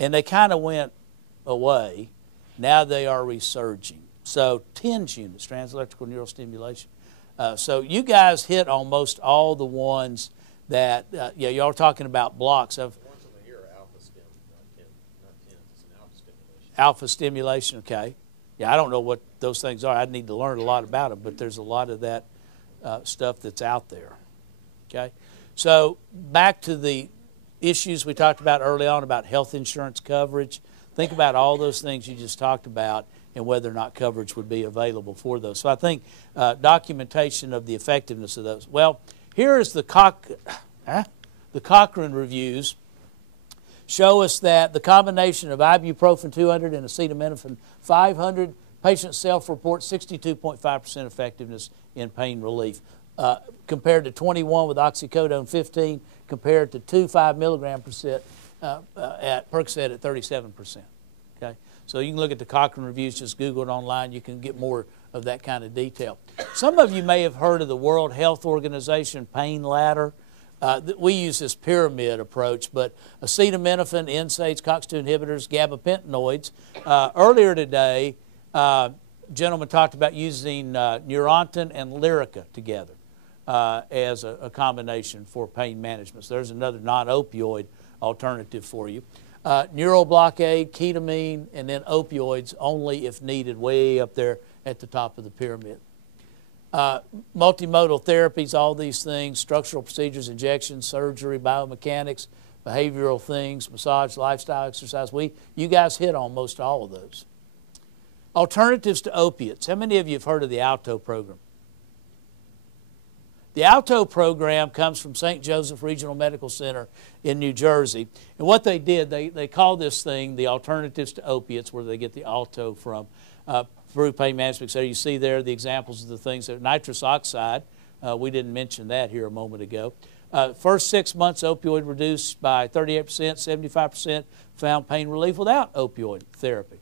And they kind of went away. Now they are resurging. So TENS units, trans-electrical neural stimulation. So you guys hit almost all the ones that, y'all are talking about blocks of. Once in a year, alpha stim, not TENS, it's an alpha stimulation. Alpha stimulation, okay. Yeah, I don't know what those things are. I'd need to learn a lot about them, but there's a lot of that stuff that's out there. Okay, so back to the issues we talked about early on about health insurance coverage. Think about all those things you just talked about and whether or not coverage would be available for those. So I think documentation of the effectiveness of those. Well, here is the Cochrane reviews show us that the combination of ibuprofen 200 and acetaminophen 500, patients self-report 62.5% effectiveness in pain relief, compared to 21 with oxycodone 15, compared to 2 5 milligram percent at Percocet at 37%. Okay, so you can look at the Cochrane reviews, just Google it online. You can get more of that kind of detail. Some of you may have heard of the World Health Organization pain ladder. We use this pyramid approach, but acetaminophen, NSAIDs, COX-2 inhibitors, gabapentinoids. Earlier today, gentleman talked about using Neurontin and Lyrica together as a combination for pain management. So there's another non-opioid alternative for you. Neural blockade, ketamine, and then opioids only if needed, way up there at the top of the pyramid. Multimodal therapies, all these things, structural procedures, injections, surgery, biomechanics, behavioral things, massage, lifestyle, exercise. You guys hit on most all of those. Alternatives to opiates. How many of you have heard of the ALTO program? The ALTO program comes from St. Joseph Regional Medical Center in New Jersey. And what they did, they called this thing the Alternatives to Opiates, where they get the ALTO from. Through pain management, so you see there the examples of the things. That nitrous oxide, we didn't mention that here a moment ago. First 6 months, opioid reduced by 38%, 75% found pain relief without opioid therapy.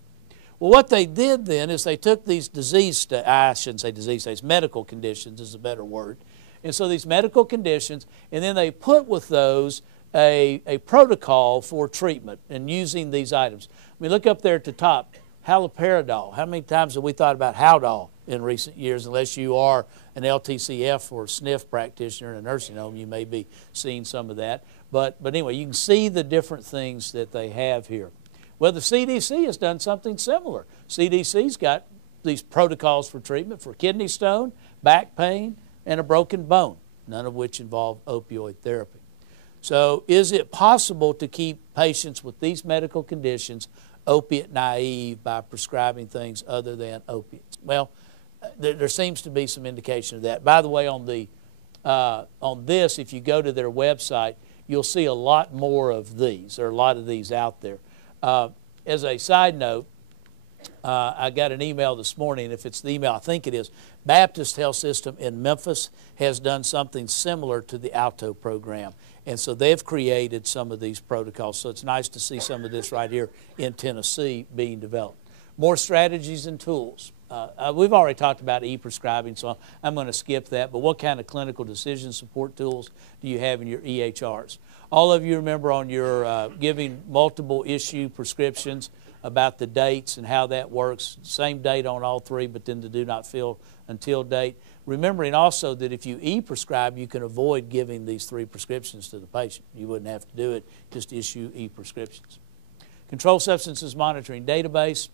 Well, what they did then is they took these I shouldn't say disease states, medical conditions is a better word. And so these medical conditions, and then they put with those a protocol for treatment and using these items. I mean, look up there at the top. Haloperidol. How many times have we thought about Haldol in recent years? Unless you are an LTCF or SNF practitioner in a nursing home, you may be seeing some of that. But anyway, you can see the different things that they have here. Well, the CDC has done something similar. CDC's got these protocols for treatment for kidney stone, back pain, and a broken bone, none of which involve opioid therapy. So is it possible to keep patients with these medical conditions opiate naive by prescribing things other than opiates? Well, there seems to be some indication of that. By the way, on this, if you go to their website, you'll see a lot more of these. There are a lot of these out there. As a side note, I got an email this morning, if it's the email, I think it is. Baptist Health System in Memphis has done something similar to the Alto program. And so they've created some of these protocols. So it's nice to see some of this right here in Tennessee being developed. More strategies and tools. We've already talked about e-prescribing, so I'm going to skip that. But what kind of clinical decision support tools do you have in your EHRs? All of you remember on your giving multiple issue prescriptions about the dates and how that works. Same date on all three, but then the do not fill until date. Remembering also that if you e-prescribe, you can avoid giving these 3 prescriptions to the patient. You wouldn't have to do it, just issue e-prescriptions. Controlled substances monitoring database.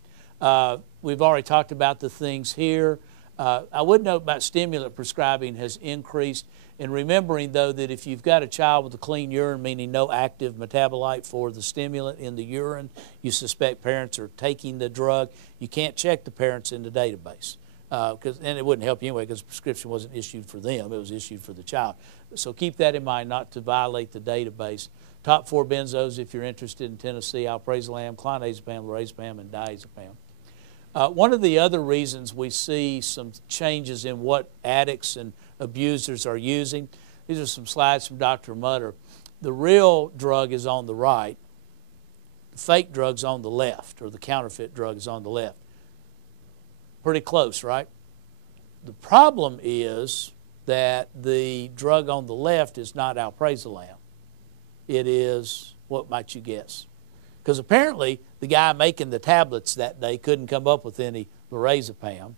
We've already talked about the things here. I would note about stimulant prescribing has increased. And remembering, though, that if you've got a child with a clean urine, meaning no active metabolite for the stimulant in the urine, you suspect parents are taking the drug, you can't check the parents in the database. And it wouldn't help you anyway because the prescription wasn't issued for them, it was issued for the child. So keep that in mind, not to violate the database. Top 4 benzos, if you're interested in Tennessee: alprazolam, clonazepam, lorazepam, and diazepam. One of the other reasons we see some changes in what addicts and abusers are using, these are some slides from Dr. Mutter. The real drug is on the right, the fake drug's on the left, or the counterfeit drug is on the left. Pretty close, right? The problem is that the drug on the left is not alprazolam. It is, what might you guess? Because apparently the guy making the tablets that day couldn't come up with any alprazolam,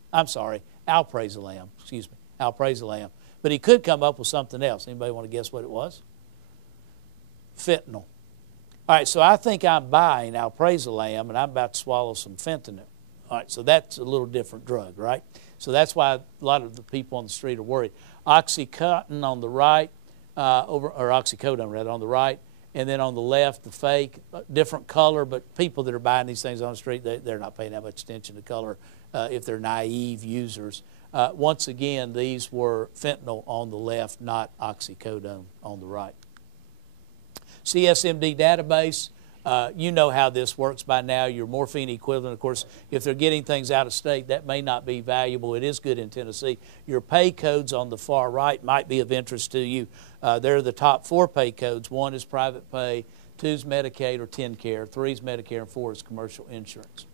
alprazolam. But he could come up with something else. Anybody want to guess what it was? Fentanyl. All right, so I think I'm buying alprazolam and I'm about to swallow some fentanyl. All right, so that's a little different drug, right? So that's why a lot of the people on the street are worried. Oxycontin on the right, or oxycodone rather, on the right, and then on the left, the fake, different color, but people that are buying these things on the street, they're not paying that much attention to color if they're naive users. Once again, these were fentanyl on the left, not oxycodone on the right. CSMD database. You know how this works by now. Your morphine equivalent, of course, if they're getting things out of state, that may not be valuable. It is good in Tennessee. Your pay codes on the far right might be of interest to you. They're the top 4 pay codes. 1 is private pay, 2 is Medicaid or TennCare, 3 is Medicare, and 4 is commercial insurance.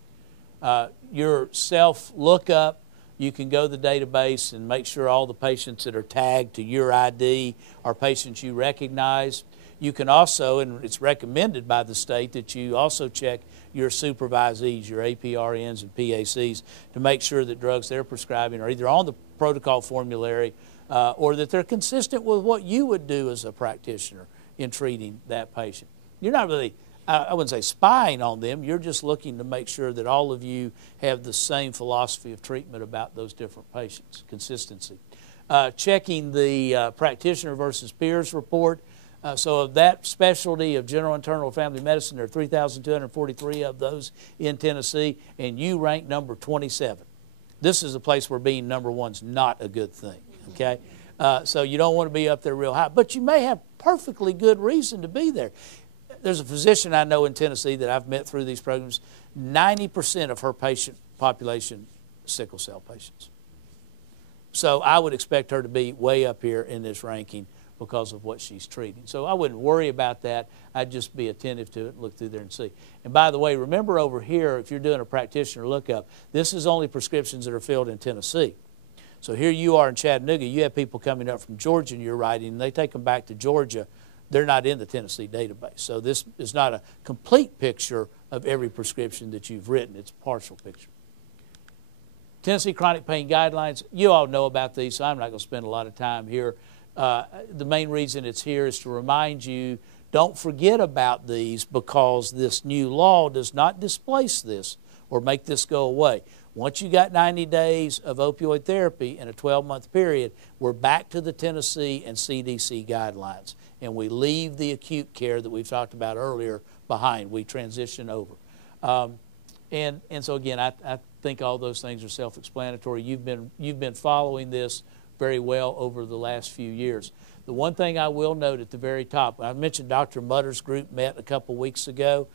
Your self-lookup, you can go to the database and make sure all the patients that are tagged to your ID are patients you recognize. You can also, and it's recommended by the state, that you also check your supervisees, your APRNs and PACs, to make sure that drugs they're prescribing are either on the protocol formulary or that they're consistent with what you would do as a practitioner in treating that patient. You're not really, I wouldn't say spying on them, you're just looking to make sure that all of you have the same philosophy of treatment about those different patients, consistency. Checking the practitioner versus peers report. So of that specialty of general internal family medicine, there are 3,243 of those in Tennessee, and you rank number 27. This is a place where being number 1's not a good thing, okay? So you don't want to be up there real high, but you may have perfectly good reason to be there. There's a physician I know in Tennessee that I've met through these programs. 90% of her patient population, sickle cell patients. So I would expect her to be way up here in this ranking because of what she's treating. So I wouldn't worry about that. I'd just be attentive to it and look through there and see. And by the way, remember over here, if you're doing a practitioner lookup, this is only prescriptions that are filled in Tennessee. So here you are in Chattanooga, you have people coming up from Georgia and you're writing, and they take them back to Georgia. They're not in the Tennessee database. So this is not a complete picture of every prescription that you've written. It's a partial picture. Tennessee chronic pain guidelines, you all know about these, so I'm not going to spend a lot of time here. The main reason it's here is to remind you, don't forget about these, because this new law does not displace this or make this go away. Once you got 90 days of opioid therapy in a 12-month period, we're back to the Tennessee and CDC guidelines, and we leave the acute care that we've talked about earlier behind. We transition over. And so again, I think all those things are self-explanatory. You've been following this very well over the last few years. The one thing I will note at the very top, I mentioned Dr. Mutter's group met a couple weeks ago.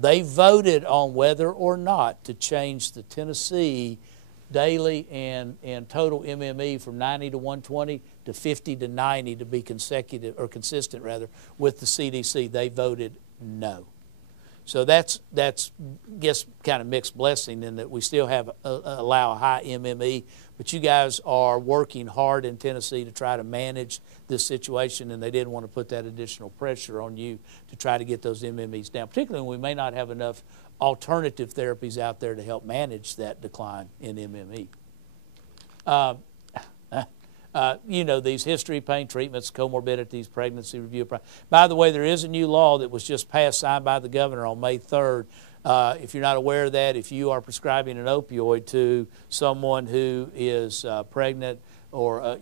they voted on whether or not to change the Tennessee daily and total MME from 90 to 120 to 50 to 90 to be consecutive, or consistent rather, with the CDC. They voted no. So that's guess kind of mixed blessing in that we still have allow a high MME, but you guys are working hard in Tennessee to try to manage this situation, and they didn't want to put that additional pressure on you to try to get those MMEs down, particularly when we may not have enough alternative therapies out there to help manage that decline in MME. You know, these history, pain treatments, comorbidities, pregnancy review. By the way, there is a new law that was just passed, signed by the governor on May 3rd. If you're not aware of that, if you are prescribing an opioid to someone who is pregnant, or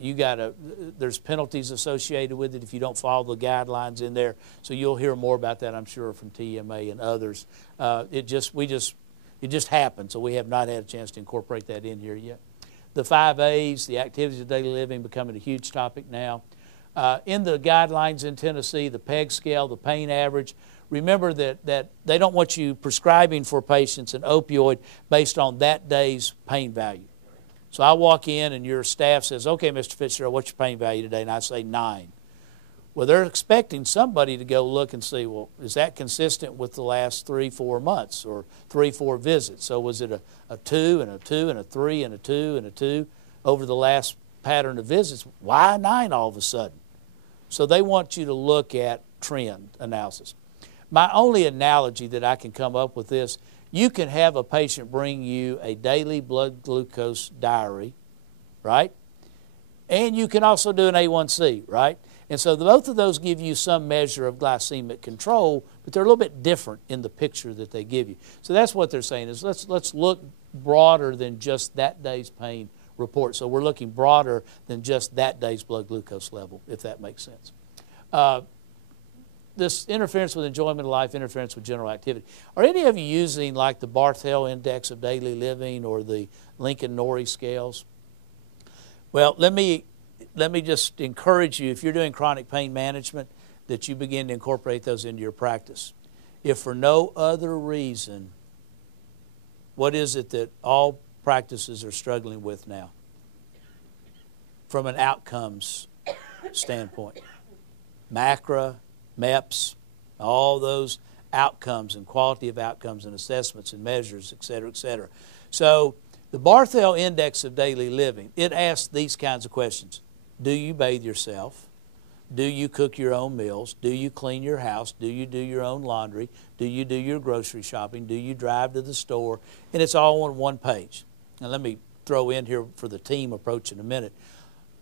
there's penalties associated with it if you don't follow the guidelines in there. So you'll hear more about that, I'm sure, from TMA and others. It just happened, so we have not had a chance to incorporate that in here yet. The 5 A's, the activities of daily living, becoming a huge topic now. In the guidelines in Tennessee, the PEG scale, the pain average, remember that they don't want you prescribing for patients an opioid based on that day's pain value. So I walk in and your staff says, okay, Mr. Fitzgerald, what's your pain value today? And I say 9. Well, they're expecting somebody to go look and see, well, is that consistent with the last 3-4 months or 3-4 visits? So was it a 2 and a 2 and a 3 and a 2 and a 2 over the last pattern of visits? Why 9 all of a sudden? So they want you to look at trend analysis. My only analogy that I can come up with is, you can have a patient bring you a daily blood glucose diary, right? And you can also do an A1C, right? And so both of those give you some measure of glycemic control, but they're a little bit different in the picture that they give you. So that's what they're saying is let's look broader than just that day's pain report. So we're looking broader than just that day's blood glucose level, if that makes sense. This interference with enjoyment of life, interference with general activity. Are any of you using like the Barthel Index of Daily Living or the Lincoln-Norrie scales? Well, let me just encourage you, if you're doing chronic pain management, that you begin to incorporate those into your practice. If for no other reason, what is it that all practices are struggling with now from an outcomes standpoint? MACRA, MEPS, all those outcomes and quality of outcomes and assessments and measures, et cetera, et cetera. So the Barthel Index of Daily Living, it asks these kinds of questions. Do you bathe yourself? Do you cook your own meals? Do you clean your house? Do you do your own laundry? Do you do your grocery shopping? Do you drive to the store? And it's all on one page. Now let me throw in here for the team approach in a minute.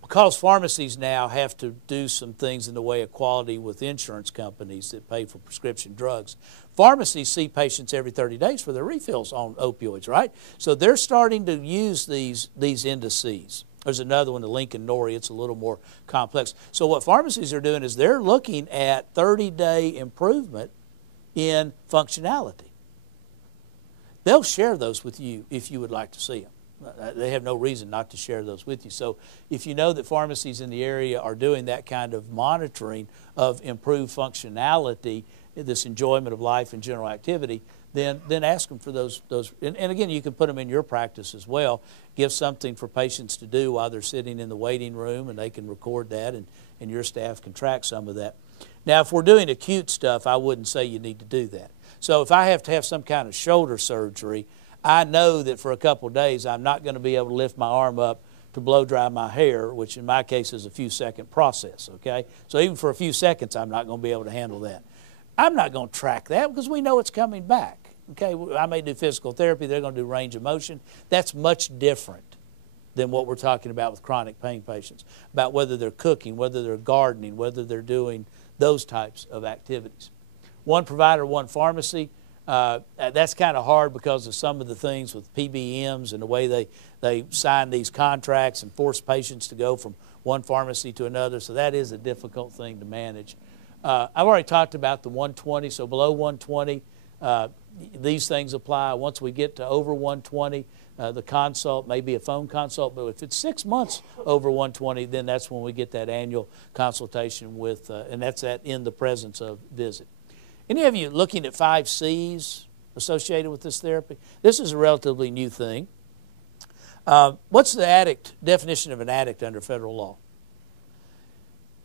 Because pharmacies now have to do some things in the way of quality with insurance companies that pay for prescription drugs, pharmacies see patients every 30 days for their refills on opioids, right? So they're starting to use these indices. There's another one, the Lincoln-Norrie. It's a little more complex. So what pharmacies are doing is they're looking at 30-day improvement in functionality. They'll share those with you if you would like to see them. They have no reason not to share those with you. So if you know that pharmacies in the area are doing that kind of monitoring of improved functionality, this enjoyment of life and general activity, then ask them for those. And again, you can put them in your practice as well. Give something for patients to do while they're sitting in the waiting room, and they can record that, and your staff can track some of that. Now, if we're doing acute stuff, I wouldn't say you need to do that. So if I have to have some kind of shoulder surgery, I know that for a couple of days I'm not going to be able to lift my arm up to blow dry my hair, which in my case is a few-second process, okay? So even for a few seconds, I'm not going to be able to handle that. I'm not going to track that because we know it's coming back, okay? I may do physical therapy. They're going to do range of motion. That's much different than what we're talking about with chronic pain patients, about whether they're cooking, whether they're gardening, whether they're doing those types of activities. One provider, one pharmacy. That's kind of hard because of some of the things with PBMs and the way they sign these contracts and force patients to go from one pharmacy to another. So that is a difficult thing to manage. I've already talked about the 120. So below 120, these things apply. Once we get to over 120, the consult may be a phone consult. But if it's 6 months over 120, then that's when we get that annual consultation with, and that's in the presence of visit. Any of you looking at 5 C's associated with this therapy? This is a relatively new thing. What's the definition of an addict under federal law?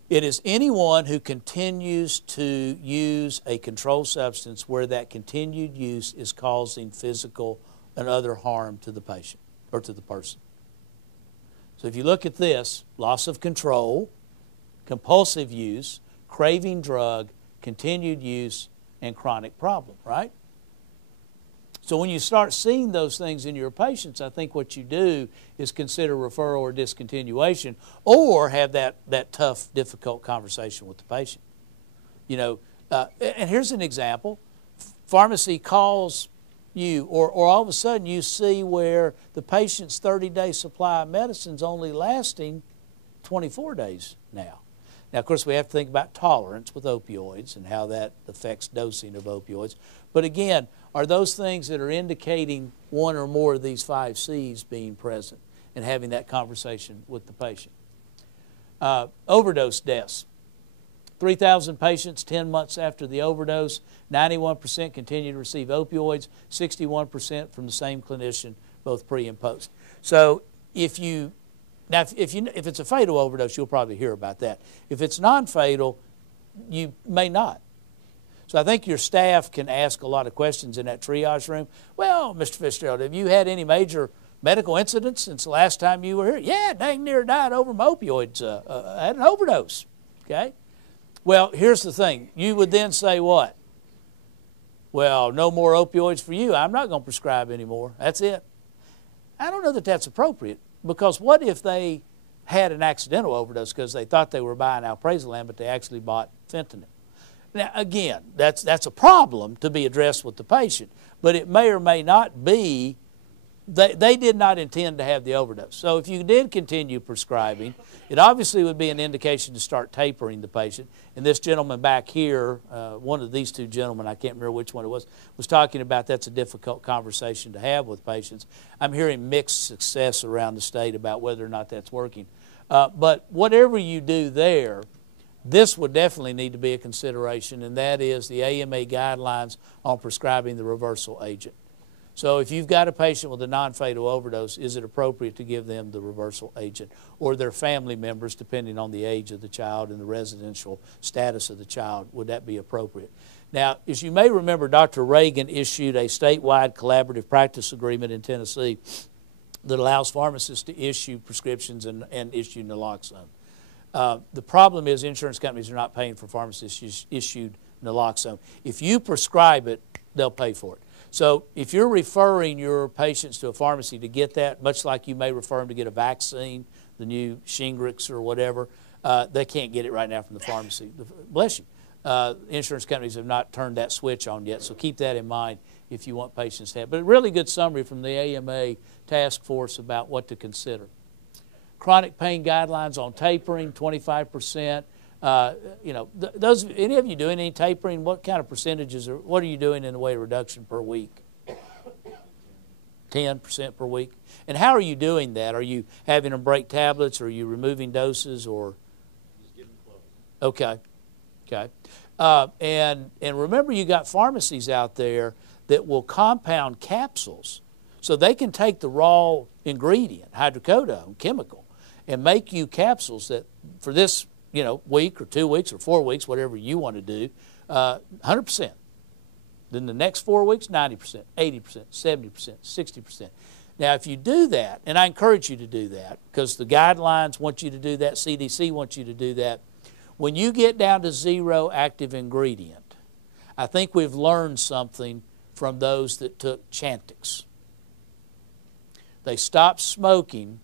It is anyone who continues to use a controlled substance where that continued use is causing physical and other harm to the patient or to the person. So if you look at this, loss of control, compulsive use, craving drug, continued use, and chronic problem, right? So when you start seeing those things in your patients, I think what you do is consider referral or discontinuation, or have that tough, difficult conversation with the patient. You know, and here's an example. Pharmacy calls you, or all of a sudden you see where the patient's 30-day supply of medicine's only lasting 24 days now. Now, of course, we have to think about tolerance with opioids and how that affects dosing of opioids. But again, are those things that are indicating one or more of these 5 C's being present and having that conversation with the patient? Overdose deaths. 3,000 patients 10 months after the overdose, 91% continue to receive opioids, 61% from the same clinician, both pre and post. So if it's a fatal overdose, you'll probably hear about that. If it's non-fatal, you may not. So I think your staff can ask a lot of questions in that triage room. Well, Mr. Fitzgerald, have you had any major medical incidents since the last time you were here? Yeah, dang near died over my opioids. I had an overdose. Okay? Well, here's the thing. You would then say what? Well, no more opioids for you. I'm not going to prescribe anymore. That's it. I don't know that that's appropriate, because what if they had an accidental overdose because they thought they were buying alprazolam, but they actually bought fentanyl? Now, again, that's a problem to be addressed with the patient, but it may or may not be, they did not intend to have the overdose. So if you did continue prescribing, it obviously would be an indication to start tapering the patient. And this gentleman back here, one of these two gentlemen, I can't remember which one it was talking about that's a difficult conversation to have with patients. I'm hearing mixed success around the state about whether or not that's working. But whatever you do there, this would definitely need to be a consideration, and that is the AMA guidelines on prescribing the reversal agent. So if you've got a patient with a non-fatal overdose, is it appropriate to give them the reversal agent, or their family members, depending on the age of the child and the residential status of the child? Would that be appropriate? Now, as you may remember, Dr. Reagan issued a statewide collaborative practice agreement in Tennessee that allows pharmacists to issue prescriptions and issue naloxone. The problem is insurance companies are not paying for pharmacists issued naloxone. If you prescribe it, they'll pay for it. So if you're referring your patients to a pharmacy to get that, much like you may refer them to get a vaccine, the new Shingrix or whatever, they can't get it right now from the pharmacy. Bless you. Insurance companies have not turned that switch on yet, so keep that in mind if you want patients to have. But a really good summary from the AMA task force about what to consider. Chronic pain guidelines on tapering, 25%. You know, any of you doing any tapering? What kind of percentages, or what are you doing in the way of reduction per week? 10% per week. And how are you doing that? Are you having them break tablets? Or are you removing doses? Or Just give them close. Okay, okay. And remember, you got pharmacies out there that will compound capsules, so they can take the raw ingredient, hydrocodone, chemical, and make you capsules that for this, you know, week or 2 weeks or 4 weeks, whatever you want to do, 100%. Then the next 4 weeks, 90%, 80%, 70%, 60%. Now, if you do that, and I encourage you to do that because the guidelines want you to do that, CDC wants you to do that, when you get down to 0 active ingredient, I think we've learned something from those that took Chantix. They stopped smoking,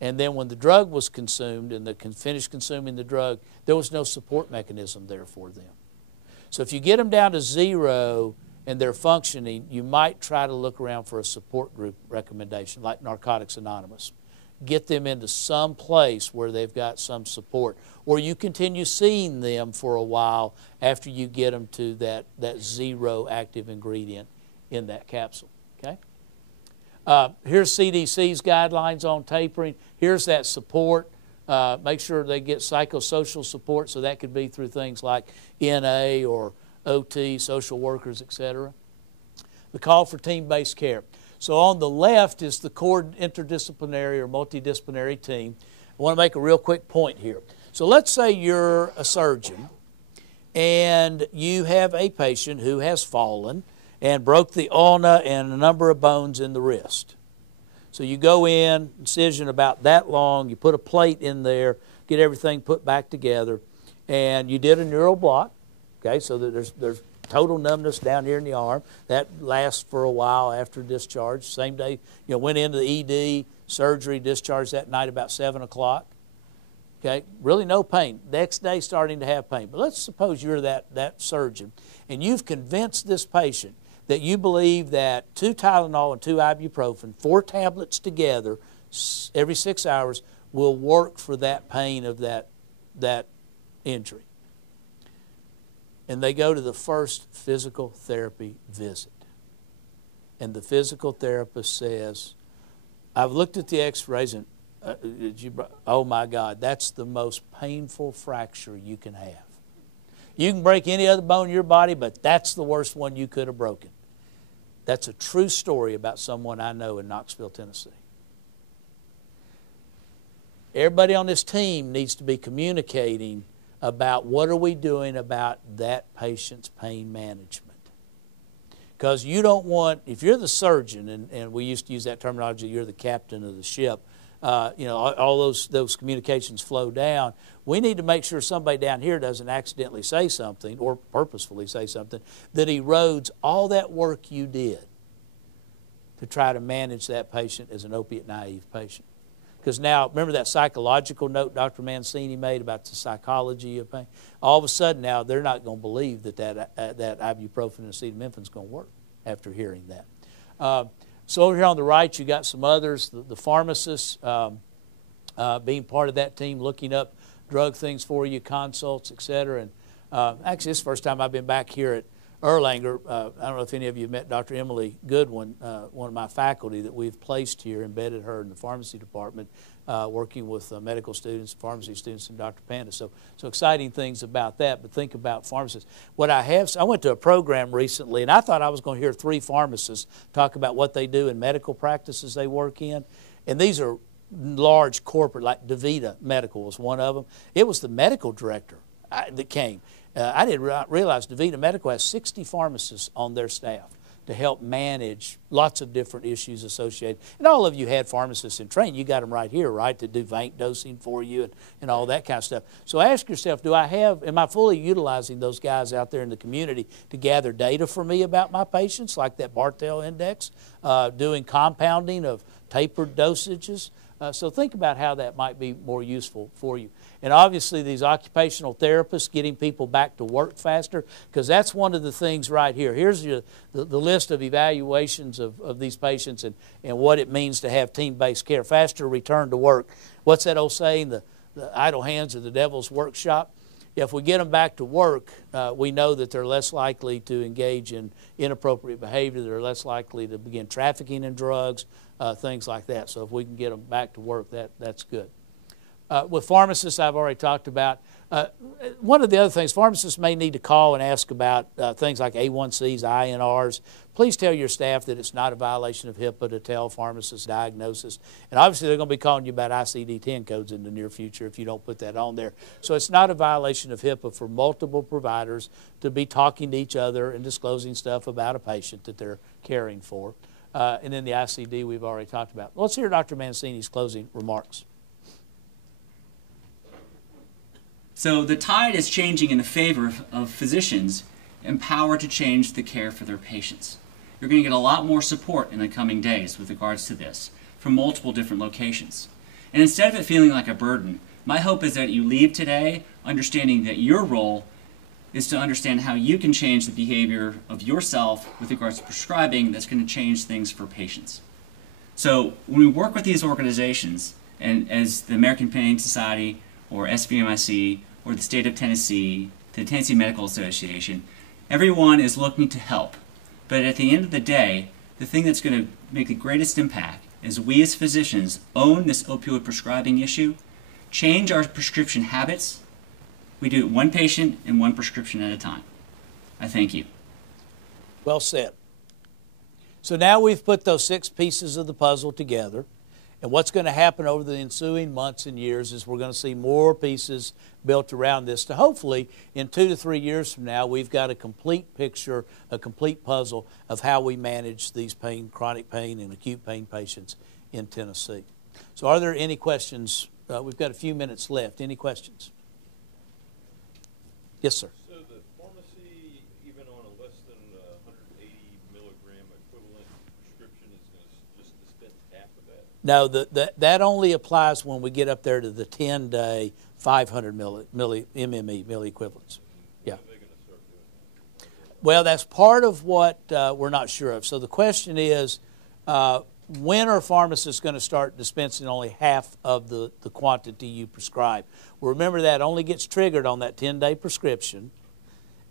and then when the drug was consumed and they finished consuming the drug, there was no support mechanism there for them. So if you get them down to 0 and they're functioning, you might try to look around for a support group recommendation like Narcotics Anonymous. Get them into some place where they've got some support. Or you continue seeing them for a while after you get them to that 0 active ingredient in that capsule. Okay? Here's CDC's guidelines on tapering. Here's that support. Make sure they get psychosocial support, so that could be through things like NA or OT, social workers, etc. The call for team-based care. So on the left is the core interdisciplinary or multidisciplinary team. I want to make a real quick point here. So let's say you're a surgeon and you have a patient who has fallen and broke the ulna and a number of bones in the wrist. So you go in, incision about that long, you put a plate in there, get everything put back together, and you did a neural block, okay, so that there's total numbness down here in the arm. That lasts for a while after discharge. Same day, went into the ED, surgery, discharged that night about 7 o'clock. Okay, really no pain. Next day starting to have pain. But let's suppose you're that surgeon and you've convinced this patient that you believe that 2 Tylenol and 2 ibuprofen, 4 tablets together every 6 hours will work for that pain of that injury. And they go to the first physical therapy visit. And the physical therapist says, I've looked at the x-rays and oh my God, that's the most painful fracture you can have. You can break any other bone in your body, but that's the worst one you could have broken. That's a true story about someone I know in Knoxville, Tennessee. Everybody on this team needs to be communicating about what are we doing about that patient's pain management. Because you don't want, if you're the surgeon, and we used to use that terminology, you're the captain of the ship, all those communications flow down. We need to make sure somebody down here doesn't accidentally say something or purposefully say something that erodes all that work you did to try to manage that patient as an opiate-naive patient. Because now, remember that psychological note Dr. Mancini made about the psychology of pain? All of a sudden now, they're not going to believe that ibuprofen and acetaminophen is going to work after hearing that. So over here on the right, you got some others, the pharmacists being part of that team, looking up drug things for you, consults, etc. And actually, this is the first time I've been back here at Erlanger. I don't know if any of you have met Dr. Emily Goodwin, one of my faculty that we've placed here, embedded her in the pharmacy department, working with medical students, pharmacy students, and Dr. Panda. So exciting things about that, but think about pharmacists. I went to a program recently, and I thought I was going to hear 3 pharmacists talk about what they do in medical practices they work in, and these are large corporate, like DaVita Medical was one of them. It was the medical director that came. I didn't realize DaVita Medical has 60 pharmacists on their staff to help manage lots of different issues associated. And all of you had pharmacists in training. You got them right here, right, to do vanc dosing for you and all that kind of stuff. So ask yourself, am I fully utilizing those guys out there in the community to gather data for me about my patients, like that Barthel Index, doing compounding of tapered dosages? So think about how that might be more useful for you. And obviously these occupational therapists, getting people back to work faster, because that's one of the things right here. Here's the list of evaluations of these patients and what it means to have team-based care. Faster return to work. What's that old saying? The idle hands are the devil's workshop. If we get them back to work, we know that they're less likely to engage in inappropriate behavior. They're less likely to begin trafficking in drugs, things like that. So if we can get them back to work, that's good. With pharmacists, I've already talked about. One of the other things, pharmacists may need to call and ask about things like A1Cs, INRs. Please tell your staff that it's not a violation of HIPAA to tell pharmacists diagnosis. And obviously they're going to be calling you about ICD-10 codes in the near future if you don't put that on there. So it's not a violation of HIPAA for multiple providers to be talking to each other and disclosing stuff about a patient that they're caring for. And then the ICD we've already talked about. Let's hear Dr. Mancini's closing remarks. So the tide is changing in the favor of physicians empowered to change the care for their patients. You're going to get a lot more support in the coming days with regards to this from multiple different locations. And instead of it feeling like a burden, my hope is that you leave today understanding that your role is to understand how you can change the behavior of yourself with regards to prescribing that's going to change things for patients. So when we work with these organizations, and as the American Pain Society or SVMIC or the state of Tennessee, the Tennessee Medical Association, everyone is looking to help. But at the end of the day, the thing that's going to make the greatest impact is we as physicians own this opioid prescribing issue, change our prescription habits. We do it one patient and one prescription at a time. I thank you. Well said. So now we've put those 6 pieces of the puzzle together, and what's going to happen over the ensuing months and years is we're going to see more pieces built around this to hopefully in 2 to 3 years from now we've got a complete picture, a complete puzzle of how we manage these chronic pain and acute pain patients in Tennessee. So are there any questions? We've got a few minutes left. Any questions? Yes, sir. So the pharmacy, even on a less than 180 milligram equivalent prescription, is going to just dispense half of that? No, that only applies when we get up there to the 10-day 500 MME milliequivalents. Yeah. When are they going to start doing that? Well, that's part of what we're not sure of. So the question is, when are pharmacists going to start dispensing only half of the quantity you prescribe? Well, remember that only gets triggered on that 10-day prescription.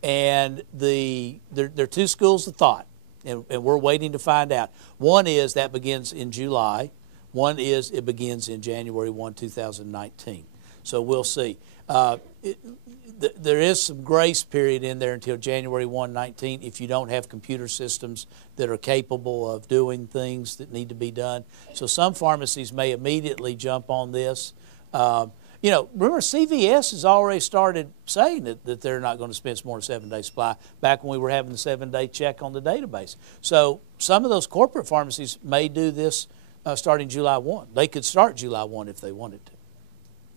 And there are 2 schools of thought, and we're waiting to find out. One is that begins in July. One is it begins in January 1, 2019. So we'll see. There is some grace period in there until January 1, 19 if you don't have computer systems that are capable of doing things that need to be done. So some pharmacies may immediately jump on this. You know, remember CVS has already started saying that they're not going to dispense more than 7-day supply back when we were having the 7-day check on the database. So some of those corporate pharmacies may do this starting July 1. They could start July 1 if they wanted to.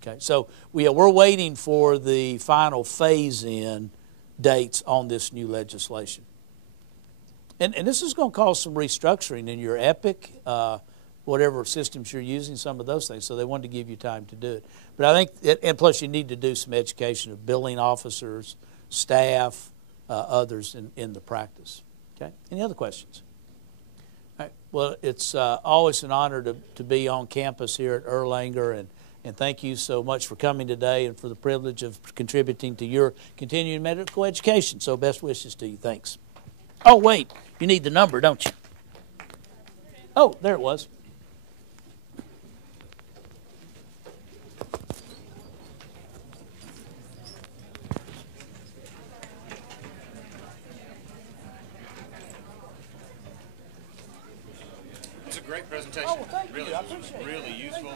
Okay, so we're waiting for the final phase-in dates on this new legislation. And this is going to cause some restructuring in your Epic, whatever systems you're using, some of those things. So they wanted to give you time to do it. But I think, and plus you need to do some education of billing officers, staff, others in the practice. Okay, any other questions? All right. Well, it's always an honor to be on campus here at Erlanger, and thank you so much for coming today and for the privilege of contributing to your continuing medical education. So best wishes to you. Thanks. Oh, wait. You need the number, don't you? Oh, there it was. It's a great presentation. Oh, well, thank you. Really, I appreciate it. really useful.